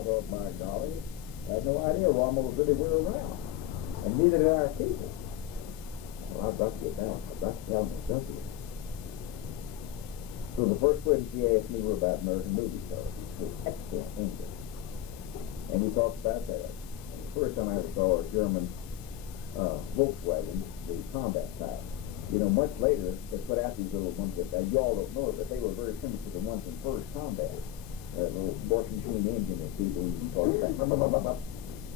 thought, my golly, I had no idea Rama was anywhere around. And neither did our people. Well, I've got to get down. I've got to tell them something. So the first question she asked me were about American movie stars. She was excellent English. And we talked about that. And the first time I ever saw a German Volkswagen, the combat type. You know, much later, they put out these little ones that you all don't know, but they were very similar to the ones in First Combat. Little washing machine engine that people used to talk about.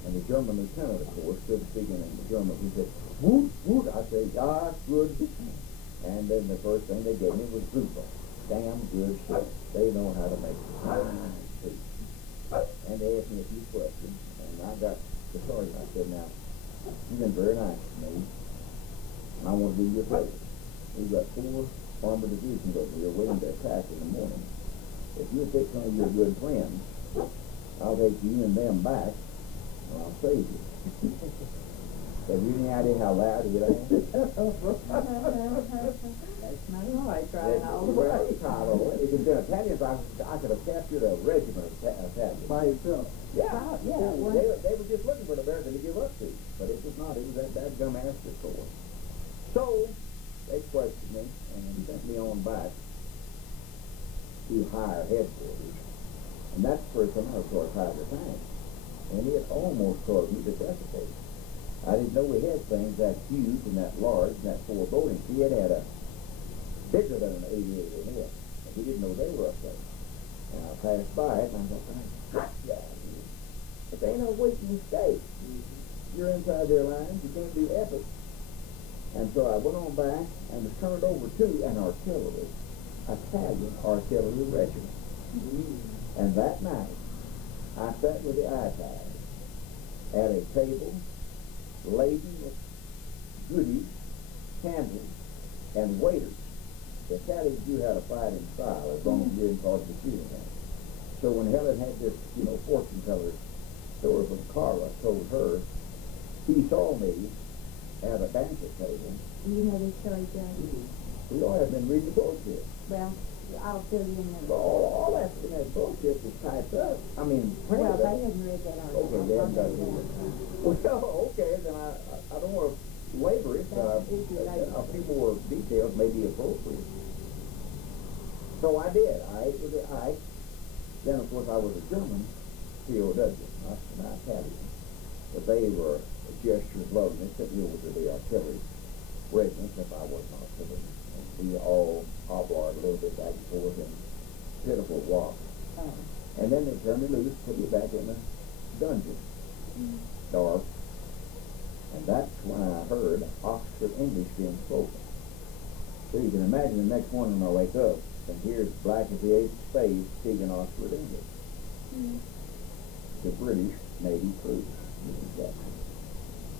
And the German lieutenant, of course, stood speaking in the German. He said, "Woot, woot." I said, "Ah, good." And then the first thing they gave me was Super. Damn good shit. They know how to make it. And they asked me a few questions, and I got the sergeant. I said, "Now, you've been very nice to me, and I want to do you a favor. We've got 4 armored divisions over here waiting to attack in the morning. If you take some of your good friends, I'll take you and them back, and I'll save you." Have you any idea how loud he is? That's not right, right all the way. Well, if it's been Italians, I could have captured a regiment of Italians. By yourself. Yeah, Yeah, they were just looking for an American to give up to, but it was not. It was that dumb Astor Corps. So they questioned me and sent me on back to higher headquarters, and that's the first time I saw a Tiger tank, and it almost caused me to defecate. I didn't know we had things that huge and that large and that foreboding. He had a bigger than an 88 in it, and we didn't know they were up there. And I passed by it, and I thought, yeah, but there ain't no way to escape. You're inside their lines, you can't do epic. And so I went on back and was turned over to an artillery, Italian artillery regiment. And that night, I sat with the iPad at a table laden with goodies, candles, and waiters. The Italians knew how to fight in style as long as you didn't cause the shooting at. So when Helen had this, fortune teller story from Carla told her, he saw me at a banquet table. You know this story, Joe? We all have been reading the bullshit. Well, I'll fill you in there. All that bullshit was typed up. I mean, Well, printed they up. hadn't read that article. Okay, they haven't got it either. Well, okay, then I don't want to labor it. A few more details may be appropriate. So I did. I ate with the Ike. Then, of course, I was a German POW, not Italian. But they were a gesture of love, and they sent me over to the artillery regiment, if I was not artillery. And we all hobbled a little bit back and forth in pitiful walk. Oh. And then they turned me loose, put me back in the dungeon. Dark. And that's when I heard Oxford English being spoken. So you can imagine the next morning when I wake up, and here's black as the eighth spade speaking Oxford English. The British Navy crew.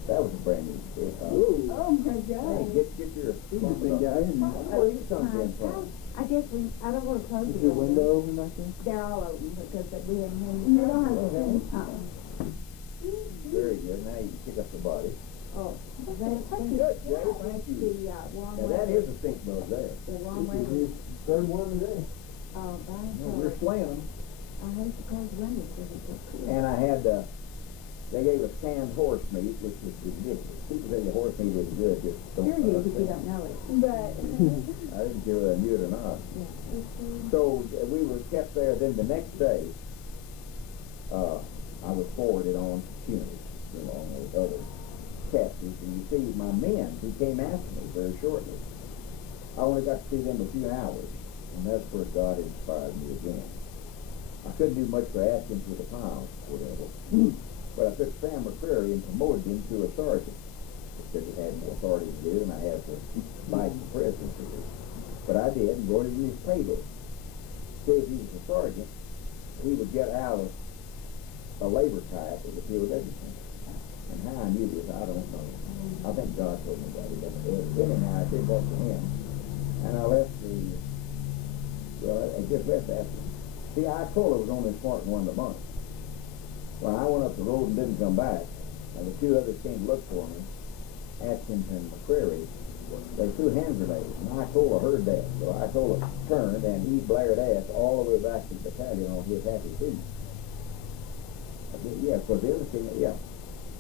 That was a brand new shit. Ooh. Oh my Hey, God. get your He's a big guy, isn't he? Where you come from? I guess I don't want to close Is it. your window open back there? They're all open because we haven't had You don't have to Okay. finish. Very good. Now you can pick up the body. Oh, Good, Jay. Thank you. The warm Now weather. that is a stink bug there. The warm This is weather. his third one today. Oh, We're slaying them. I hate to close the window because it's so cool. And I had, they gave us canned horse meat, which was ridiculous. People say the horse meat is good, just don't Sure you, trust but you it. don't know it. But I didn't care whether I knew it or not. Yeah. So we were kept there. Then the next day, I was forwarded on to Tunis, along with other captives. And you see, my men who came after me very shortly, I only got to see them a few hours, and that's where God inspired me again. I couldn't do much for Atkins with the pounds, whatever. But I took Sam McCreary and promoted him to a sergeant, because he had more authority to do, and I had to fight the president for it. But I did, and wrote him his payday. See, if he was a sergeant, he would get out of a labor type of the POW thing. And how I knew this, I don't know. I think God told me that he never did. Anyhow, I did that to him. And I left I just left after. See, I told I was only Spartan 1 a month. When I went up the road and didn't come back, and the 2 others came to look for me, Atkins and McCreary, They threw hand grenades, and Icola heard that. So Icola turned, and he blared ass all the way back to the battalion on his happy feet. Yeah, because the other thing, yeah.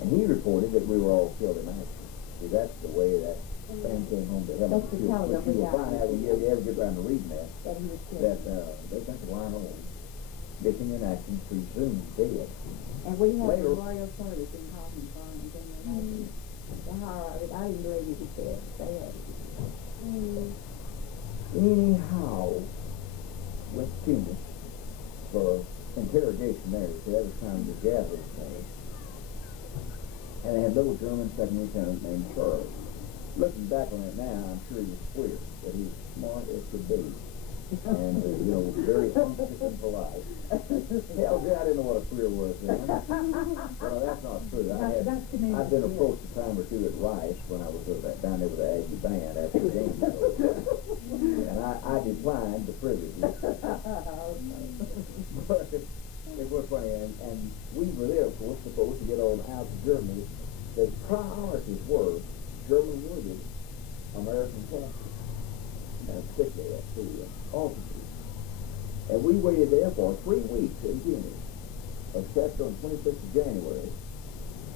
And he reported that we were all killed in action. See, that's the way that thing came home to him. That's the telegram But you we will got. find out when you ever get around to reading that, That he was killed. that they sent the line home, missing in action, presumed dead. And we had Later- memorial service in Coffin Farm, and the horror of it, I didn't believe it was dead. They had it. Anyhow, went to Tunis for interrogation there. So that was kind of the gathering thing. And they had a little German second lieutenant named Charles. Looking back on it now, I'm sure he was queer, but he was smart as could be. And, very unctuous and polite. Hell, I didn't know what a queer was then. Well, that's not true. I've been approached a time or two at Rice when I was down there with the Aggie band after the game. And I declined the privilege. But it was funny, and we were there, of course, supposed to get on out to Germany. The priorities were German wounded, American captives, and particularly the officers. And we waited there for 3 weeks in Tunis, except on 26th of January.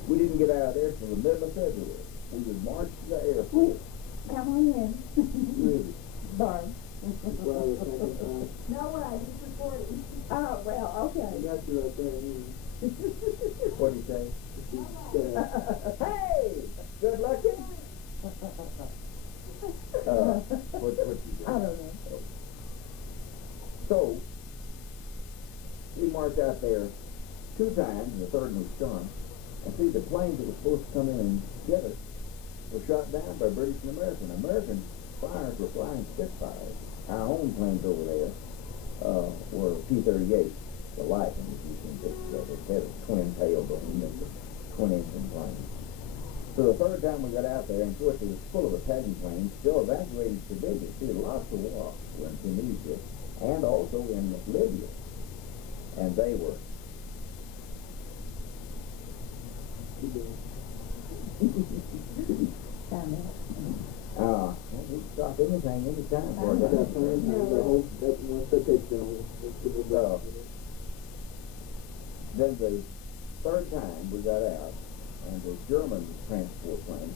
We didn't get out of there till the middle of February. We would march to the airport. Come on in. Really. Sorry. Well, the second time. No way, he's recording. Oh, well, I okay. got you right there. What do you say? Hey! Good looking? What you do? I don't know. So, we marched out there 2 times, and the third was stunk. And see, the planes that were supposed to come in and get us were shot down by British and American. American flyers were flying Spitfires. Our own planes over there were P-38, the light ones, you can just, they had a twin-tail going, and twin-engine plane. So the third time we got out there, and of course it was full of Italian planes, still evacuating civilians. See, lots of war were in Tunisia, and also in Libya. And they were. Found out. We stop anything, anytime. I For know. that. The whole, that once that takes down, Then the third time we got out, and the German transport plane,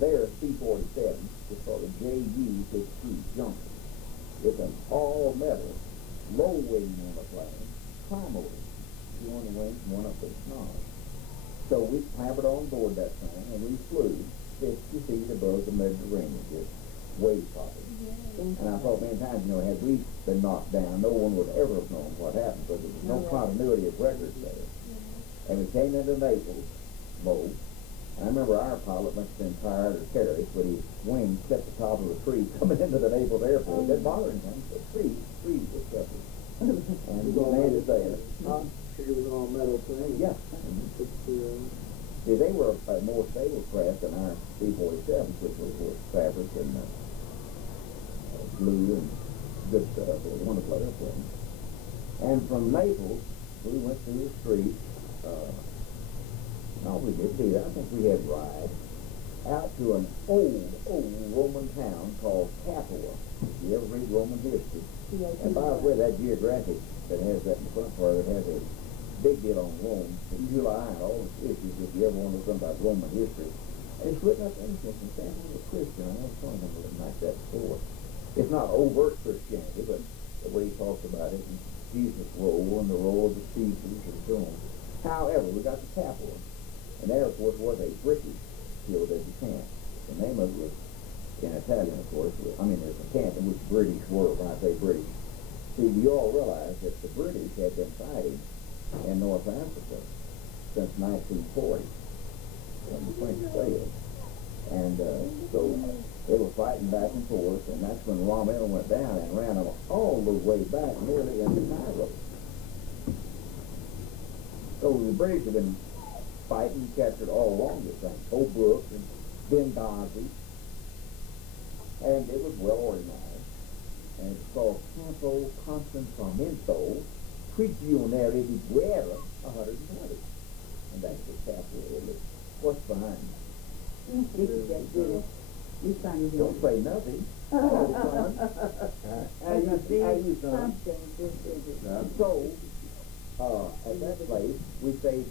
they're C-47, it's called a JU-52 Junker. It's an all-metal, low-wing monoplane, tri-motor, 2 on the wings and 1 up the snout. So we clambered on board that thing, and we flew 50 feet above the Mediterranean, just wave popping. And I thought many times, had we been knocked down, no one would ever have known what happened, because there was no continuity of records there. And we came into Naples, low. I remember our pilot must have been tired or careless, but his wings set the top of a tree coming into the Naples airport. It didn't bother him, but trees was covered. And we made it there. It was all metal plane. Yeah. See, they were a more stable craft than our C-47s, which was with fabric and glue and good stuff. It was a wonderful airplane. And from Naples, we went through the streets. No, we did see that. I think we had ride out to an old Roman town called Capua. You ever read Roman history? And by the way, that geographic that has that in the front part, it has a big deal on Rome. In July, and all the issues, if you ever want to know something about Roman history. And it's written up anything from San Juan Christian. I never saw anything like that before. It's not overt Christianity, but the way he talks about it, and Jesus' role and the role of the Caesars and so on. However, we got to Capua, and there, of course, was a British field as a camp. The name of it was, in Italian, of course, there's a camp in which British were, when I say British. See, you all realize that the British had been fighting in North Africa since 1940, when the French failed. And so they were fighting back and forth, and that's when Rommel went down and ran them all the way back nearly into Cairo. So the British have been fighting, captured all along this thing, Tobruk and Benghazi, and it was well organized. And it's called Campo Concentramento Prigionieri di Guerra 120. And that's the capital of it. What's behind it? This is just good. This son is Don't say nothing. Oh, son. How you, son? So, at that place, we stayed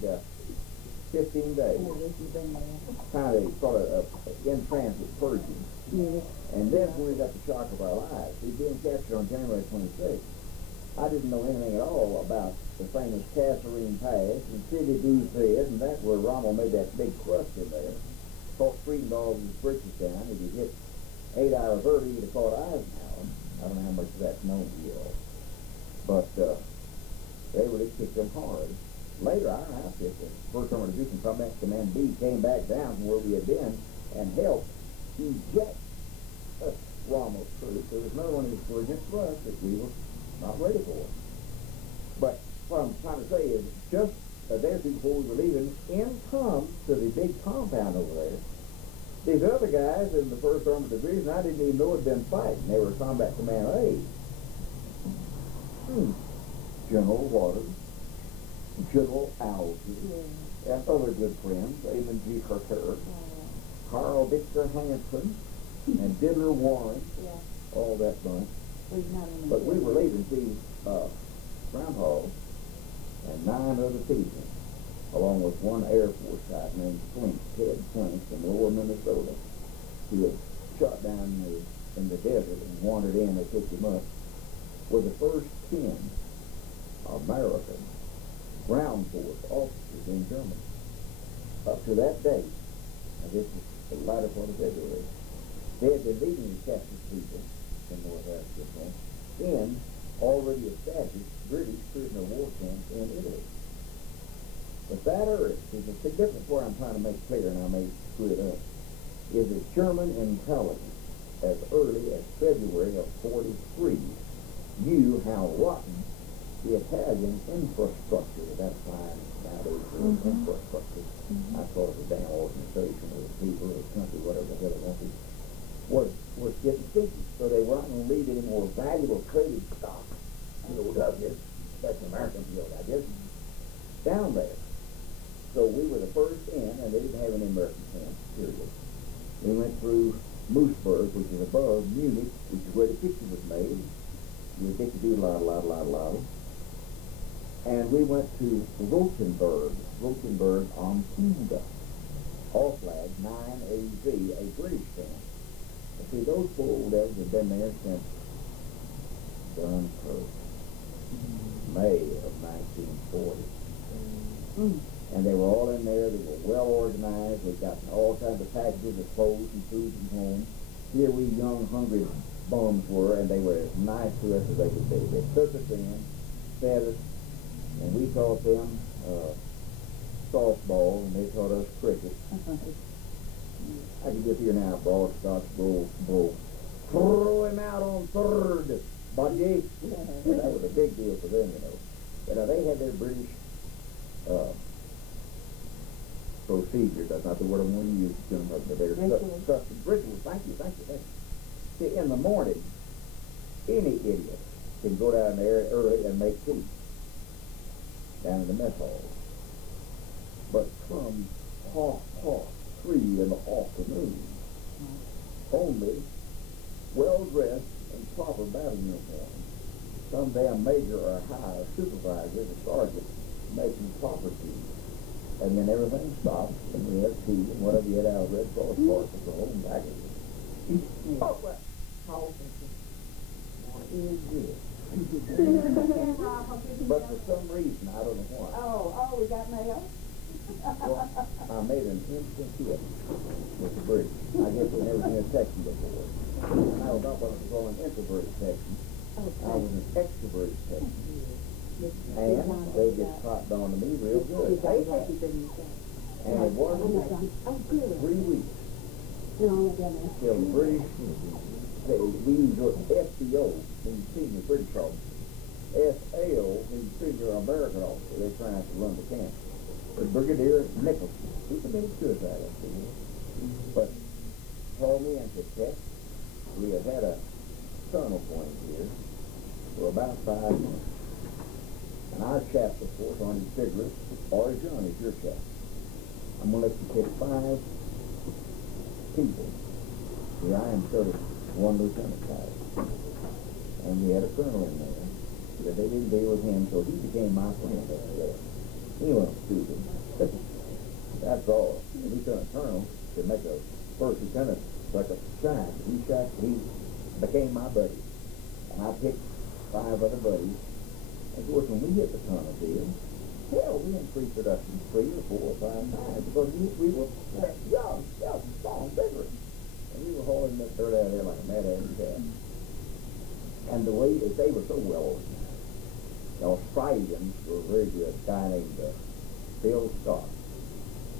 15 days. Kind of sort of in transit purging. Yes. And then when we got the shock of our lives, we'd been captured on January 26th. I didn't know anything at all about the famous Kasserine Pass and City Boo said, and that's where Rommel made that big crust in there. Caught Friedendahl with his britches down. If he hit 8 hours early, he'd have caught Eisenhower. I don't know how much of that's known to you all. But they really kicked them hard. Later, our outfit, the 1st Armored Division Combat Command B, came back down from where we had been and helped eject Rommel's troops. There was another one of his brilliant thrusts that we were not ready for. But what I'm trying to say is, just a day or two before we were leaving, in comes to the big compound over there. These other guys in the 1st Armored Division, I didn't even know had been fighting. They were Combat Command A. General Waters, General Alger, and other good friends, Amon G. Carter, Carl Victor Hansen, and Diddler Warren, all that bunch. But we were leaving to Groundhog and 9 other people, along with one Air Force guy named Flint, Ted Flint, from lower Minnesota, who had shot down in the desert and wandered in and picked him up, were the first 10 American ground force officers in Germany. Up to that date, and this is the latter part of February, they had been leading the captured people in North Africa in already established British prisoner of war camps in Italy. But that earth is a significant point I'm trying to make clear, and I may screw it up, is that German intelligence, as early as February of 43, knew how rotten the Italian infrastructure, that's fine nowadays, infrastructure, I call it a damn organization or a people or a country, whatever the hell it wants to be, was getting stinky. So they weren't going to leave any more valuable trading stock, that's an American field, I guess, down there. So we were the first in, and they didn't have any American camps, period. We went through Moosburg, which is above Munich, which is where the picture was made. We get to do a lot. And we went to Rotenburg on Fulda, all flag 9AZ, a British camp. And see, those poor old devils have been there since Dunkirk, May of 1940. And they were all in there. They were well organized. They got all kinds of packages of clothes and food from home. Here we young, hungry bums were, and they were as nice to us as they could be. They took us in, fed us, and we taught them softball, and they taught us cricket. I can just hear now, ball, scotch, bull. Throw him out on third, buddy. And that was a big deal for them, But they had their British procedures. That's not the word I want to use, but their rituals. Thank you. See, in the morning, any idiot can go down there early and make tea down in the mess hall. But come 3 in the afternoon, only well-dressed and proper battle uniform, some damn major or higher supervisor, the sergeant, making proper tea. And then everything stops, and we have tea and whatever you had out of Red Cross parcels for home package. Oh, well, how is good. But for some reason, I don't know why. Oh, we got mail? Well, I made an instant hit with the British. I guess we never been a Texan before. And I was not what was called an introverted Texan. I was an extroverted Texan. And they just cottoned on to me real good. And it wasn't 3 weeks till the British, we use SBO, means senior British officer. SAO means senior American officer. They're trying to run the camp. Brigadier Nicholson, he committed suicide, I think. But called me and said, Ted, we have had a tunnel point here for about 5 months. And our chaps, of course, aren't as vigorous or as young as your chaps. I'm going to let you pick 5 people See, I am sort of one lieutenant class, and we had a colonel in there. But they didn't deal with him, so he became my friend after that. He went stupid. That's all. Lieutenant colonel to make a first lieutenant like a shine. He became my buddy. And I picked 5 other buddies. Of course, when we hit the tunnel deal, hell, we increased production 3 or 4 or 5 times because we were young, strong, vigorous. And we were hauling that dirt out of there like a mad-ass cat. And the way they were so well organized. The Australians were very good. A guy named Bill Scott.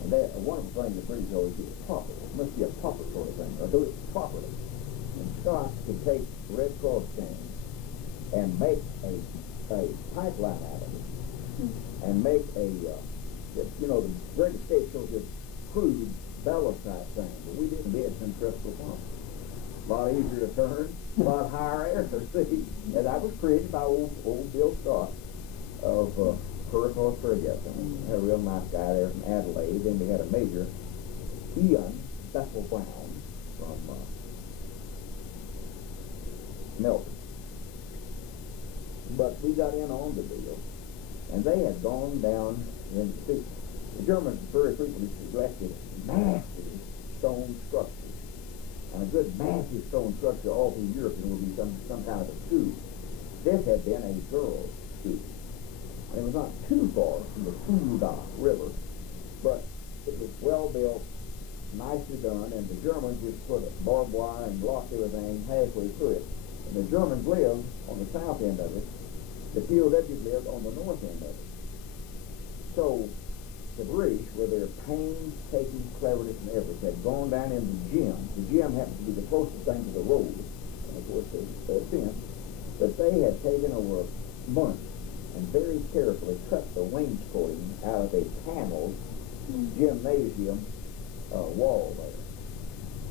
And one of the things the British always do is proper. It must be a proper sort of thing, or do it properly. And Scott could take Red Cross chains and make a pipeline out of it, and make the United States was this crude bellows type thing, but we didn't bid some crystal pump. A lot easier to turn, a lot higher air to see. And that was created by old Bill Scott of Pericles Frigate. Had a real nice guy there from Adelaide. Then we had a Major, Ian Bethel Brown from Melbourne. But we got in on the deal, and they had gone down in the Germans very frequently selected massive stone structures. And a good massive stone structure all through Europe would be some kind of a school. This had been a girls' school. And it was not too far from the POW River, but it was well built, nicely done, and the Germans just put barbed wire and blocked everything halfway through it. And the Germans lived on the south end of it. The POWs lived on the north end of it. So the British, with their painstaking cleverness and efforts, had gone down in the gym. The gym happened to be the closest thing to the road, and of course the fence. But they had taken over months and very carefully cut the wainscoting out of a paneled gymnasium wall there.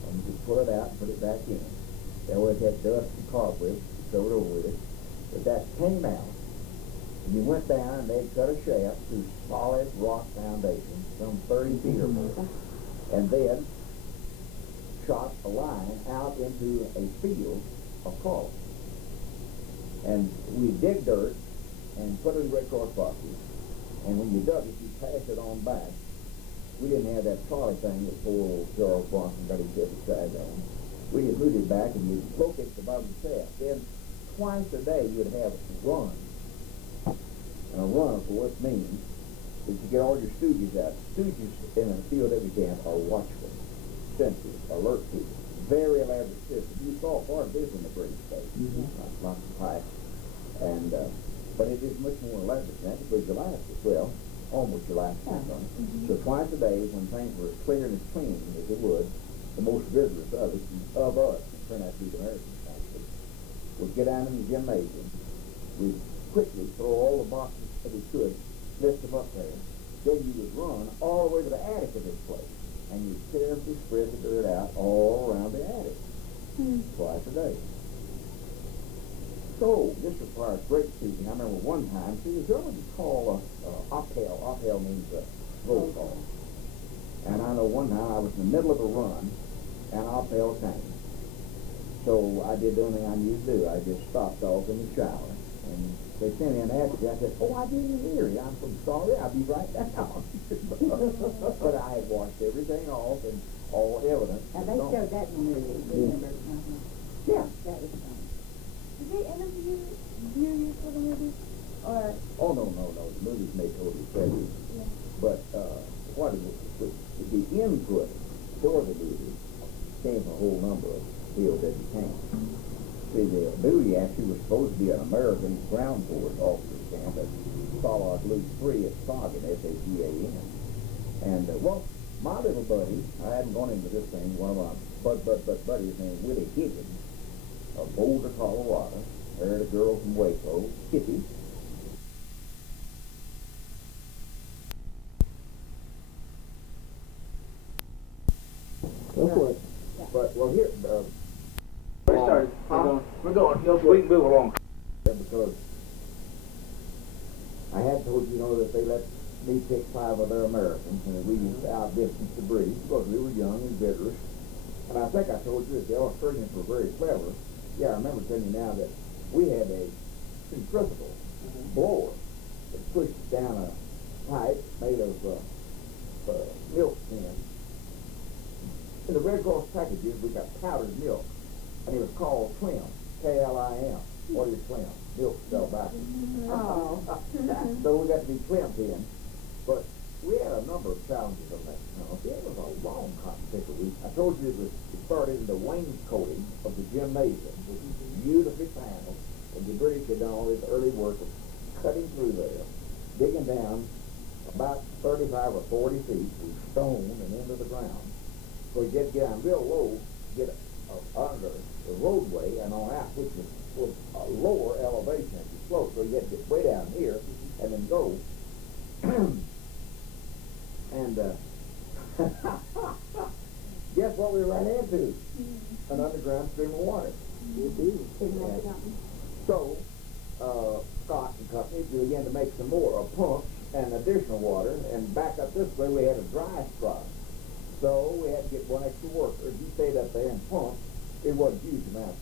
And you could pull it out and put it back in. They always had dust and cobwebs covered over with it. But that came out. And you went down and they cut a shaft through solid rock foundation, some 30 feet or more, and then shot a line out into a field of coal. And we dig dirt and put it in Red Cross boxes, and when you dug it, you passed it on back. We didn't have that trolley thing that poor old Charles Bronson got his head beside on. We just moved it back and you'd locate it above the shaft. Then twice a day you'd have runs. And a run, of course, means that you get all your stooges out. Stooges in a POW camp are watchful, sensitive, alert people. Very elaborate system. You saw part of this in the British state. Lots of pipes. And, but it is much more elaborate than that because you last it. Well, almost you last it. So twice a day, when things were as clear and as clean as it would, the most vigorous of us, turned out to be the Americans, actually, would get down in the gymnasium. We'd quickly throw all the boxes that we could, lift them up there. Then you would run all the way to the attic of this place, and you'd carefully spread the dirt out all around the attic, twice a day. So this requires great teaching. I remember one time, the Germans would call Appell. Appell means roll call. And I know one time I was in the middle of a run, and Appell came. So I did the only thing I knew to do. I just stopped off in the shower. And they sent in after me. I said, "Oh, I didn't hear you. I'm so sorry. I'll be right down." But I had washed everything off and all evidence. And they showed that in the movie, remember? Yeah. That was fun. Did they interview you for the movie? Or Oh, no. The movie's made totally separate. yeah. But what it was, the input for the movie came from a whole number of POW camps. See, the movie actually was supposed to be an American ground force officers camp at Salag Loop 3 at Sagan, S-A-G-A-N. And, well, my little buddy, I hadn't gone into this thing, one of my buddies named Willie Higgins of Boulder, Colorado, married a girl from Waco, Kitty. Go for it. But, well, here, We started. We're going. We can move along. because I had told you know that they let me pick 5 of their Americans, and we used to outdistance the British because we were young and vigorous. And I think I told you that the Australians were very clever. Yeah, I remember telling you now that we had a centrifugal blower that pushed down a pipe made of milk tin. In the Red Cross packages, we got powdered milk, and it was called Klim, K-L-I-M. What is Klim? Milk spelled backwards. Oh. So we got to be Klim tin, but we had a number of challenges on that. It was a long cotton picker. I told you it started in the wainscoting of the gymnasium, which is beautifully paneled, and the British had done all this early work of cutting through there, digging down about 35 or 40 feet through stone and into the ground. So you get down real low, get under the roadway and on out, which was a lower elevation as you slope. So you had to get way down here and then go. And guess what we ran into? An underground stream of water. So Scott and company began to make some more pumps and additional water, and back up this way we had a dry spot. So we had to get one extra worker. He stayed up there and pumped. It wasn't huge amounts,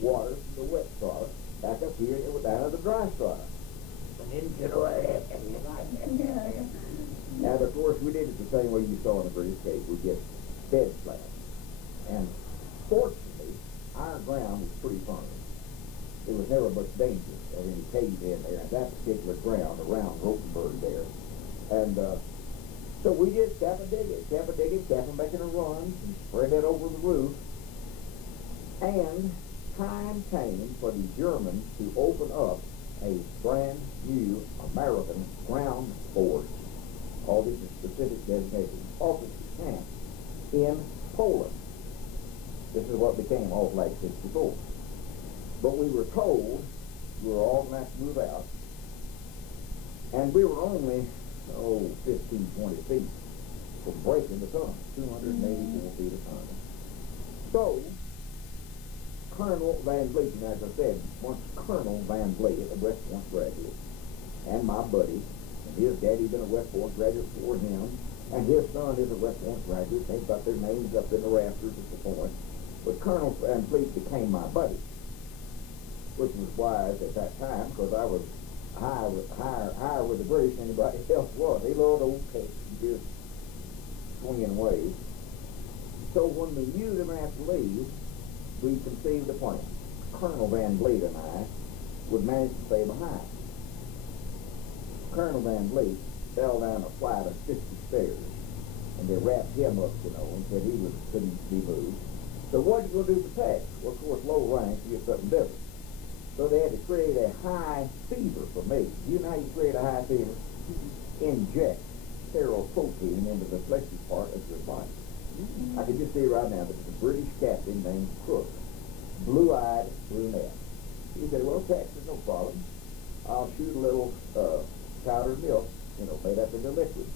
water from the wet spot. Back up here, it was down to the dry spot. And into the And of course, we did it the same way you saw in the British case. We get bed slabs. And fortunately, our ground was pretty firm. There was never much danger of any cave in there, and that particular ground around Rotenburg there. And so we just kept digging, kept making a run, and spread it over the roof. And time came for the Germans to open up a brand new American ground force. All these are specific designations. Officers camp in Poland. This is what became All Flag 64. But we were told we were all going to have to move out. And we were only, 15, 20 feet from breaking the tunnel, 284 feet of tunnel. So, Colonel Van Vliet, and as I said, once Colonel Van Vliet, a West Point graduate, and my buddy, and his daddy had been a West Point graduate before him, and his son is a West Point graduate. They've got their names up in the rafters at the point. But Colonel Van Vliet became my buddy, which was wise at that time, because I was higher with the British than anybody else was. He loved old cakes and just swinging ways. So when we knew they were going to have to leave, we conceived a plan. Colonel Van Vliet and I would manage to stay behind. Colonel Van Vliet fell down a flight of 50 stairs, and they wrapped him up, and said he couldn't be moved. So what are you going to do to protect? Well, of course, low rank, you get something different. So they had to create a high fever for me. You know how you create a high fever? Inject sterile protein into the fleshy part of your body. I can just see right now that the British captain named Crook, blue-eyed brunette. He said, well, Texas, no problem. I'll shoot a little powdered milk, made up into liquid.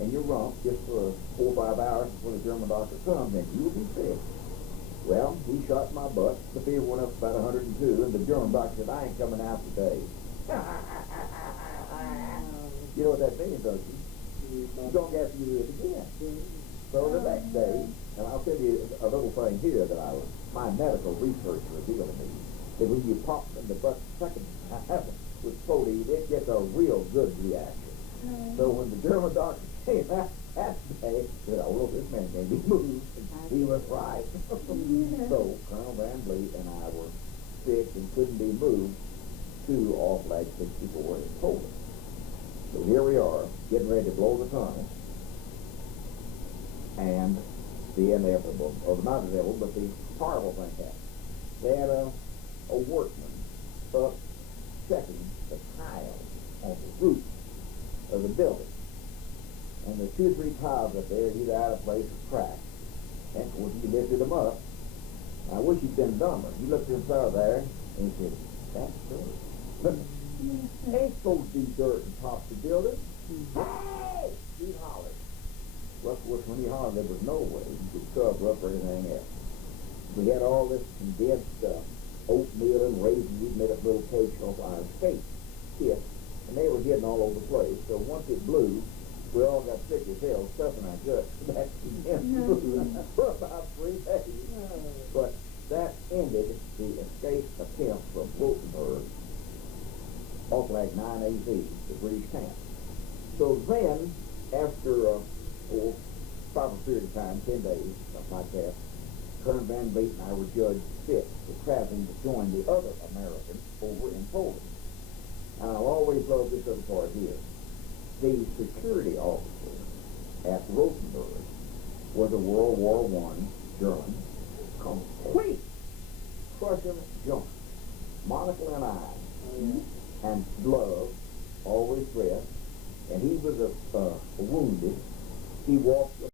And your rump, just for 4 or 5 hours before the German doctor comes, and you'll be sick. Well, he shot my butt. The fever went up about 102, and the German doctor said, I ain't coming out today. You know what that means, don't you? You don't have to do it again. So the next day, and I'll tell you a little thing here that my medical research revealed to me, that when you pop in the butt second time with protein, it gets a real good reaction. So when the German doctor came out that day, he said, oh, look, this man can't be moved. And he was right. So Colonel Van Vliet and I were sick and couldn't be moved to All Flag 64 in Poland. So here we are, getting ready to blow the tunnel. And the inevitable, or not inevitable, but the horrible thing happened. They had a workman up checking the tiles on the roof of the building. And the 2 or 3 tiles up there, either out of place or cracked. And of course, he lifted them up. I wish he'd been dumber. He looked inside there, and he said, that's dirt. Ain't supposed to be dirt on top of the building. Hey! He hollered. Well, of course, when he hollered, there was no way he could cover up or anything else. We had all this condensed oatmeal and raisins. We'd made up little cakes off our skate kit, and they were getting all over the place. So once it blew, we all got sick as hell, stuffing our guts back again for about 3 days. But that ended the escape attempt from Rotenburg off like 9 AZ, the British camp. So then, after a proper period of time, 10 days, something like that, Colonel Van Beet and I were judged fit for traveling to join the other Americans over in Poland. And I'll always love this other part here. The security officer at Rotenburg was a World War I German, complete Prussian German, monocle and eye, and gloves, always dressed, and he was wounded. He walked